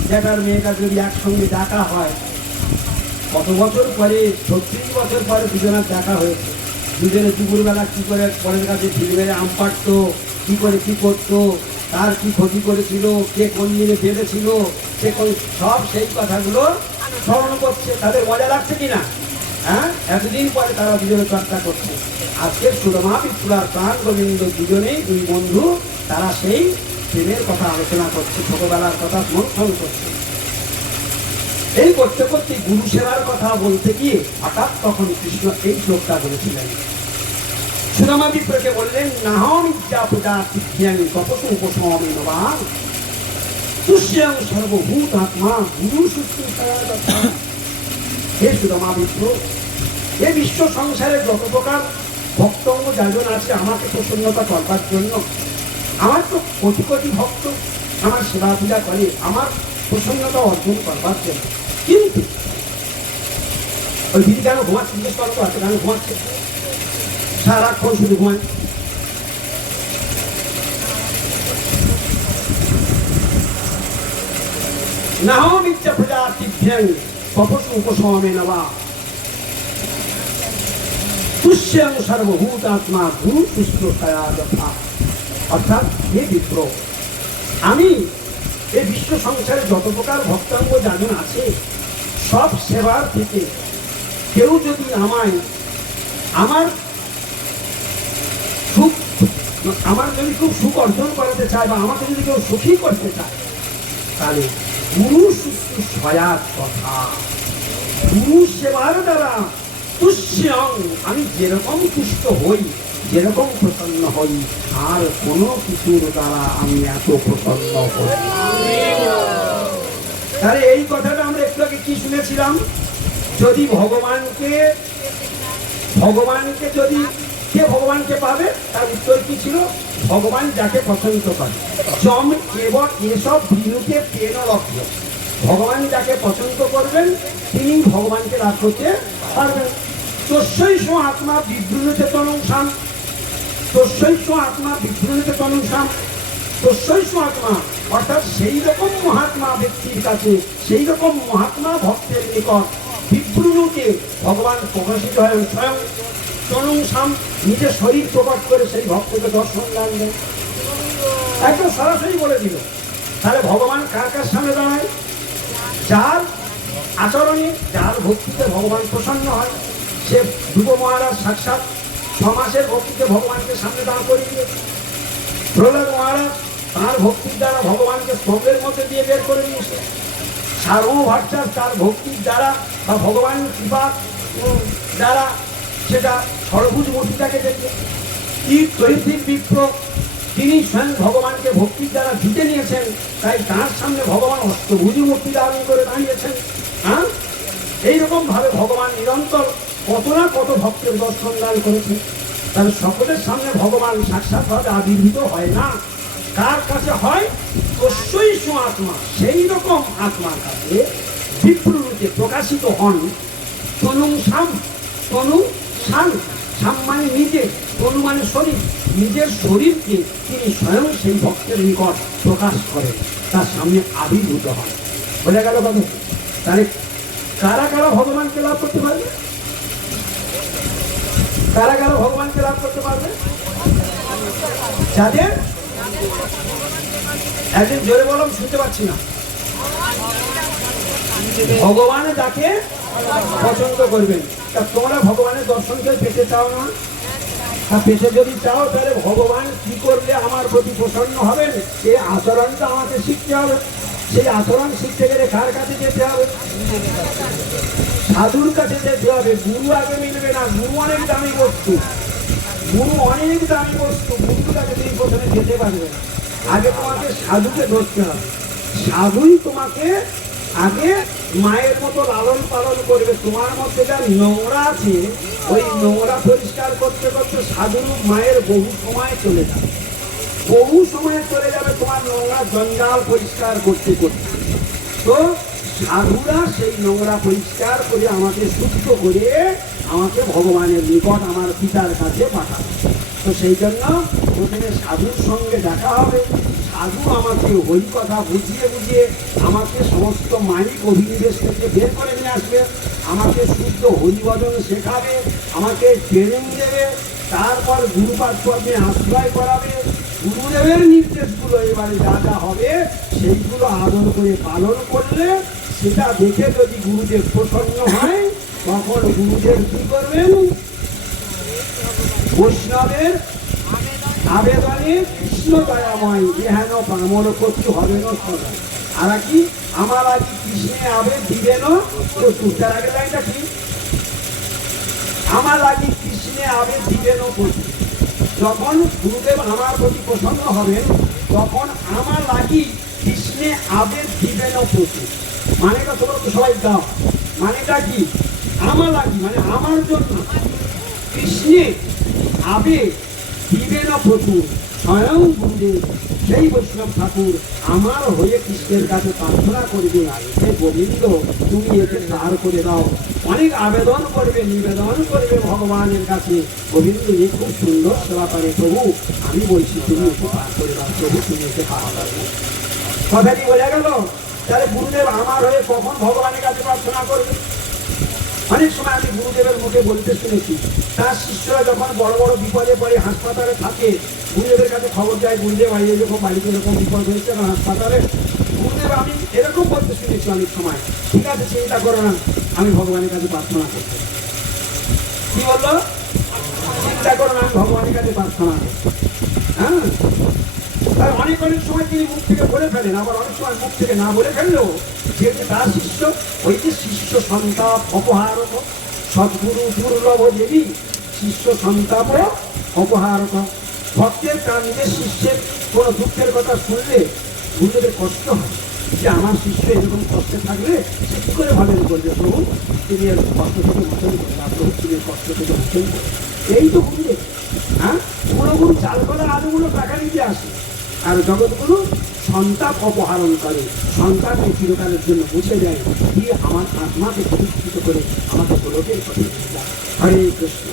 জ্যাঠার মেয়েটা যদি একসঙ্গে দেখা হয়, কত বছর পরে 36 বছর পরে দুজনের দেখা হয়েছে। দুজনে দুপুরবেলা কি করে পরের কাছে ঢিল মেরে আম পাড়তো, কি করে কি করতো, তার কি ক্ষতি করেছিল, কে কোন দিনে বেঁধেছিল, সে কোন, সব সেই কথাগুলো স্মরণ করছে। তাদের মজা লাগছে কিনা? হ্যাঁ, এতদিন পরে তারা দুজনে চর্চা করছে। আজকে সুরমা বিপ্রার প্রাণ গোবিন্দ দুজনেই দুই বন্ধু, তারা সেই প্রেমের কথা আলোচনা করছে, ছোটবেলার কথা মন্থন করছে। এই করতে করতে গুরু সেবার কথা বলতে গিয়ে হঠাৎ তখন কৃষ্ণ এই শ্লোকটা বলেছিলেন। সুদামা বিপ্রকে বললেন, নাহম ইজ্জা পূজা তিথ্যাং তপসু উপসমে নবাং তুষ্যাং সর্বভূত আত্মা গুরু শুশ্রূষায়া যথা। হে সুদামা বিপ্র, এ বিশ্ব সংসারে যত প্রকার ভক্তঙ্গ যাজন আছে আমাকে প্রসন্নতা করবার জন্য, আমার তো কোটি কোটি ভক্ত আমার সেবা পূজা করে আমার প্রসন্নতা অর্জন করবার জন্য, কিন্তু ওই দিদি কেন ঘুমাচ্ছে, জিজ্ঞেস করতো আছে কেন ঘুমাচ্ছে, সারাক্ষণ শুধু ঘুমায়। নাহম ইচ্ছা প্রজা তিভ্যাং তপসু উপসমে নবা তুষ্যাং সর্বভূত আত্মা গুরু শুশ্রূষায়া যথা। অর্থাৎ হে বিপ্র, আমি এই বিশ্ব সংসারে যত প্রকার ভক্তাঙ্গ যাজন আছে সব সেবার থেকে কেউ যদি আমায় আমার সুখ, আমার যদি খুব সুখ অর্জন করাতে চায় বা আমাকে যদি কেউ সুখী করতে চায়, তাহলে গুরু শুশ্রূষায়ার কথা, গুরু সেবার দ্বারা তুষ্যং, আমি যেরকম তুষ্ট হই, যেরকম প্রসন্ন হই, আর কোনো কিছুর দ্বারা আমি এত প্রসন্ন হই। তাহলে এই কথাটা আমরা একটু আগে কি শুনেছিলাম, যদি ভগবানকে যদি কে ভগবানকে পাবে, তার উত্তর কি ছিল, ভগবান যাকে পছন্দ করে। জম এবং এসব বিনুকে পেন লক্ষ্য, ভগবান যাকে পছন্দ করবেন তিনি ভগবানকে লাভ করতে পারবেন। তস্যৈষ আত্মা বিভ্রূতে তনুষাম, তস্যৈষ আত্মা বিভ্রূতে তনুষাম, তস্যৈষ আত্মা অর্থাৎ সেই রকম মহাত্মা ব্যক্তির কাছে, সেই রকম মহাত্মা ভক্তের নিকট বিভ্রূতে ভগবান প্রকাশিত হয় স্বয়ং, তনুষাম নিজের শরীর প্রকট করে সেই ভক্তকে দর্শন দান দেয়। একদম সরাসরি বলে দিল। তাহলে ভগবান কার কার সামনে দাঁড়ায়, যার আচরণে যার ভক্তিতে ভগবান প্রসন্ন হয়। সে ধ্রুব মহারাজ সাক্ষাৎ 6 মাসের ভক্তিতে ভগবানকে সামনে দাঁড় করিয়ে দিয়েছে। প্রহ্লাদ মহারাজ তার ভক্তির দ্বারা ভগবানকে স্তম্ভের মধ্যে দিয়ে বের করে দিয়েছে। সার্বভট্টাচার্য তার ভক্তির দ্বারা বা ভগবানের কৃপা দ্বারা সেটা সর্বভুজ মূর্তিটাকে দেখে। তীর্থৈতিক বিপ্র তিনি স্বয়ং ভগবানকে ভক্তির দ্বারা জিতে নিয়েছেন, তাই তার সামনে ভগবান অষ্টভুজ মূর্তি ধারণ করে দাঁড়িয়েছেন। হ্যাঁ, এইরকম ভাবে ভগবান নিরন্তর কত না কত ভক্তের দর্শন দান করেছে। তাহলে সকলের সামনে ভগবান সাক্ষাৎভাবে আবির্ভূত হয় না, কার কাছে হয়, তস্যৈষ আত্মা, সেই রকম আত্মার কাছে বিপ্ররূপে প্রকাশিত হন। তনু সাম, তনু সাম, সাম মানে নিজে, তনু মানে শরীর, নিজের শরীরকে তিনি স্বয়ং সেই ভক্তের নিকট প্রকাশ করেন, তার সামনে আবির্ভূত হন। বোঝা গেল কথা? তাহলে কারা কারা ভগবানকে লাভ করতে পারবে, কারা কারা ভগবানকে লাভ করতে পারবে? যাদের, একদিন জোরে বললাম শুনতে পাচ্ছি না, ভগবান যাকে পছন্দ করবেন। তা তোমরা ভগবানের দর্শন কেউ পেতে চাও না? তা পেতে যদি চাও তাহলে ভগবান কি করলে আমার প্রতি প্রসন্ন হবেন এই আচরণটা আমাকে শিখতে হবে। সেই আচরণ শিখতে গেলে কার কাছে যেতে হবে? সাধুর কাছে যেতে হবে। গুরু আগে মিলবে না, গুরু অনেক দামি বস্তু, গুরু অনেক দামি বস্তু, গুরুর কাছে তুমি প্রথমে যেতে পারবে না। আগে তোমাকে সাধুকে ধরতে হবে। সাধুই তোমাকে আগে মায়ের মতো লালন পালন করবে। তোমার মধ্যে যা নোংরা আছে ওই নোংরা পরিষ্কার করতে করতে সাধুর মায়ের বহু সময় চলে যাবে, বহু সময় চলে যাবে তোমার নোংরা জঞ্জাল পরিষ্কার করতে করতে। তো সাধুরা সেই নোংরা পরিষ্কার করে আমাকে শুদ্ধ করে আমাকে ভগবানের নিকট আমার পিতার কাছে পাঠাবে। তো সেই জন্য প্রথমে সাধুর সঙ্গে দেখা হবে। সাধু আমাকে হরি কথা বুঝিয়ে বুঝিয়ে আমাকে সমস্ত মালিক অভিনিবেশ থেকে বের করে নিয়ে আসবে, আমাকে শুদ্ধ হরিভজন শেখাবে, আমাকে ট্রেনিং দেবে, তারপর গুরুপাদ পর্বে আশ্রয় করাবে। গুরুদেবের নির্দেশগুলো এবারে যা যা হবে সেইগুলো আদর করে পালন করলে সেটা দেখে যদি গুরুদেব প্রসন্ন হয় তখন গুরুদেব কি করবেন? বৈষ্ণবের আবেদনে কৃষ্ণ দয়াময় এহেন পামর প্রতি হবে না সদা। আর কি আমার আগে কৃষ্ণে আবেদ দিবেন প্রচুর। তার আগে লাইনটা কি? আমার আগে কৃষ্ণে আবেদ দিবেন প্রচুর। যখন গুরুদেব আমার প্রতি প্রসন্ন হবেন তখন আমার লাগি কৃষ্ণে আবেদ দিবেন প্রচুর। মানেটা তোমরা তো সবাই দাও। মানেটা কি? আমার লাগি মানে আমার জন্য কৃষ্ণে আবেদ দিবেন প্রচুর। স্বয়ং গুরুদেব সেই বৈষ্ণব ঠাকুর আমার হয়ে কৃষ্ণের কাছে প্রার্থনা করবে, হে গোবিন্দ তুমি একে পার করে দাও। অনেক আবেদন করবে, নিবেদন করবে ভগবানের কাছে, গোবিন্দ এ খুব সুন্দর সেবা করে, প্রভু আমি বলছি তুমি একে পার করে দাও, প্রভু তুমি একে পার করবে। কথাটি বোঝা গেল? তাহলে গুরুদেব আমার হয়ে কখন ভগবানের কাছে প্রার্থনা করবে? অনেক সময় আমি গুরুদেবের মুখে বলতে শুনেছি, তার শিষ্যরা যখন বড় বড় বিপদে পড়ে হাসপাতালে থাকে গুরুদেবের কাছে খবর যায়, গুরুদেব আইয়ে যখন বাড়িতে এরকম বিপদ হয়েছে না হাসপাতালে, গুরুদেব আমি এরকম বলতে শুনেছি অনেক সময়, ঠিক আছে চিন্তা করো না আমি ভগবানের কাছে প্রার্থনা করবো। কি বললো? চিন্তা করো না আমি ভগবানের কাছে প্রার্থনা করবো। হ্যাঁ, তার অনেক অনেক সময় তিনি মুখ থেকে বলে ফেলেন, আবার অনেক সময় মুখ থেকে না বলে ফেললেও যেহেতু তার শিষ্য, ওই যে শিষ্য সন্তাপ অপহারক সদ্গুরু দুর্লভ দেবী, শিষ্য সন্তাপ অপহারক। ভক্তের তার নিজের শিষ্যের কোনো দুঃখের কথা শুনলে গুরুদেবের কষ্ট হয় যে আমার শিষ্য এরকম কষ্টে থাকলে সে কি করে ভাবেন করবে, প্রভু তিনি এর কষ্ট থেকে মোচন করে না, প্রভু তিনি এর কষ্ট থেকে মোচন করে। এই তো গুরুদেব। হ্যাঁ, গুরুগুরু চাল করার আলুগুলো টাকা নিতে আসে, আর জগৎগুরু সন্তাপ অপহরণ করে, সন্তানকে চিরকালের জন্য মুছে দেয়, দিয়ে আমার আত্মাকে প্রতিষ্ঠিত করে আমাকে গোলকের পথে নিয়ে যায়। হরে কৃষ্ণ।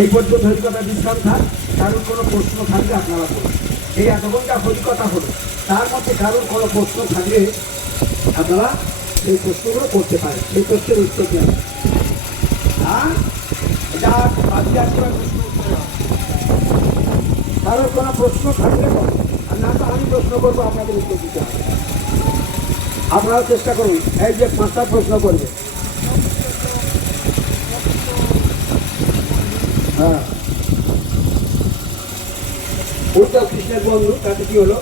এই পর্যন্ত হরিকথা বিশ্রাম থাক। কারোর কোনো প্রশ্ন থাকলে আপনারা বলুন। এই এতক্ষণ যা হরিকথা হলো তার মধ্যে কারোর কোনো প্রশ্ন থাকলে আপনারা সেই প্রশ্নগুলো করতে পারেন, সেই প্রশ্নের উত্তর দেন। হ্যাঁ, যা বাকি আছে প্রশ্ন উত্তর কারোর কোনো প্রশ্ন থাকলে করুন, আর না তো আমি প্রশ্ন করবো আপনাদের উত্তর দিতে হবে। আপনারা চেষ্টা করুন, এই যে 5টা প্রশ্ন করবে। হ্যাঁ, ওইটা কৃষ্ণের বন্ধু, তাতে কি হলো?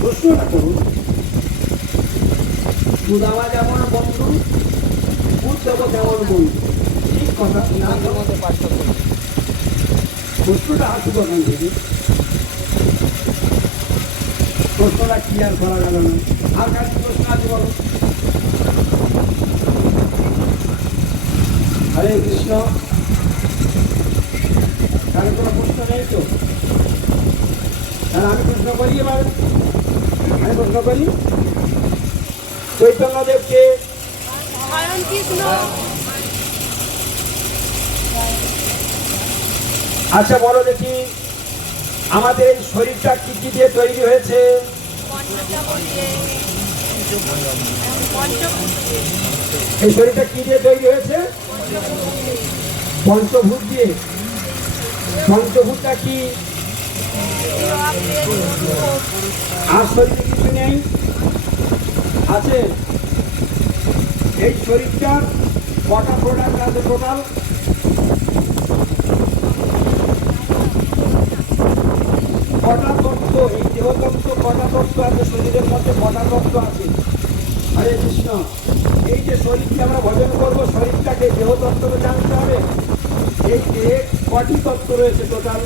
প্রশ্নটা করুন। সুদামা যেমন বন্ধু, উদ্ধব তেমন বন্ধু, ঠিক কথা না? প্রশ্নটা আসুক ওখান থেকে, প্রশ্নটা ক্লিয়ার করা গেল না। আর কাছে প্রশ্ন আছে বলো? হরে কৃষ্ণ। তাহলে কোনো প্রশ্ন নেই তো? তাহলে আমি প্রশ্ন করি, এবার আমি প্রশ্ন করি। চৈতন্যদেবকে আচ্ছা বলো দেখি, আমাদের এই শরীরটা কি কি দিয়ে তৈরি হয়েছে? এই শরীরটা কি দিয়ে তৈরি হয়েছে? পঞ্চভূত দিয়ে। পঞ্চভূতটা কি? আর শরীরে কিছু নেই? আছে। এই শরীরটার কটা প্রোডাক্ট আছে টোটাল? কটা তত্ত্ব, এই দেহতত্ত্ব কটা তত্ত্ব আছে শরীরের মধ্যে, কটা তত্ত্ব আছে? হরে কৃষ্ণ। এই যে শরীরকে আমরা ভজন করবো, শরীরটাকে দেহতত্ত্ব জানতে হবে। এই দেহে কটি তত্ত্ব রয়েছে টোটাল?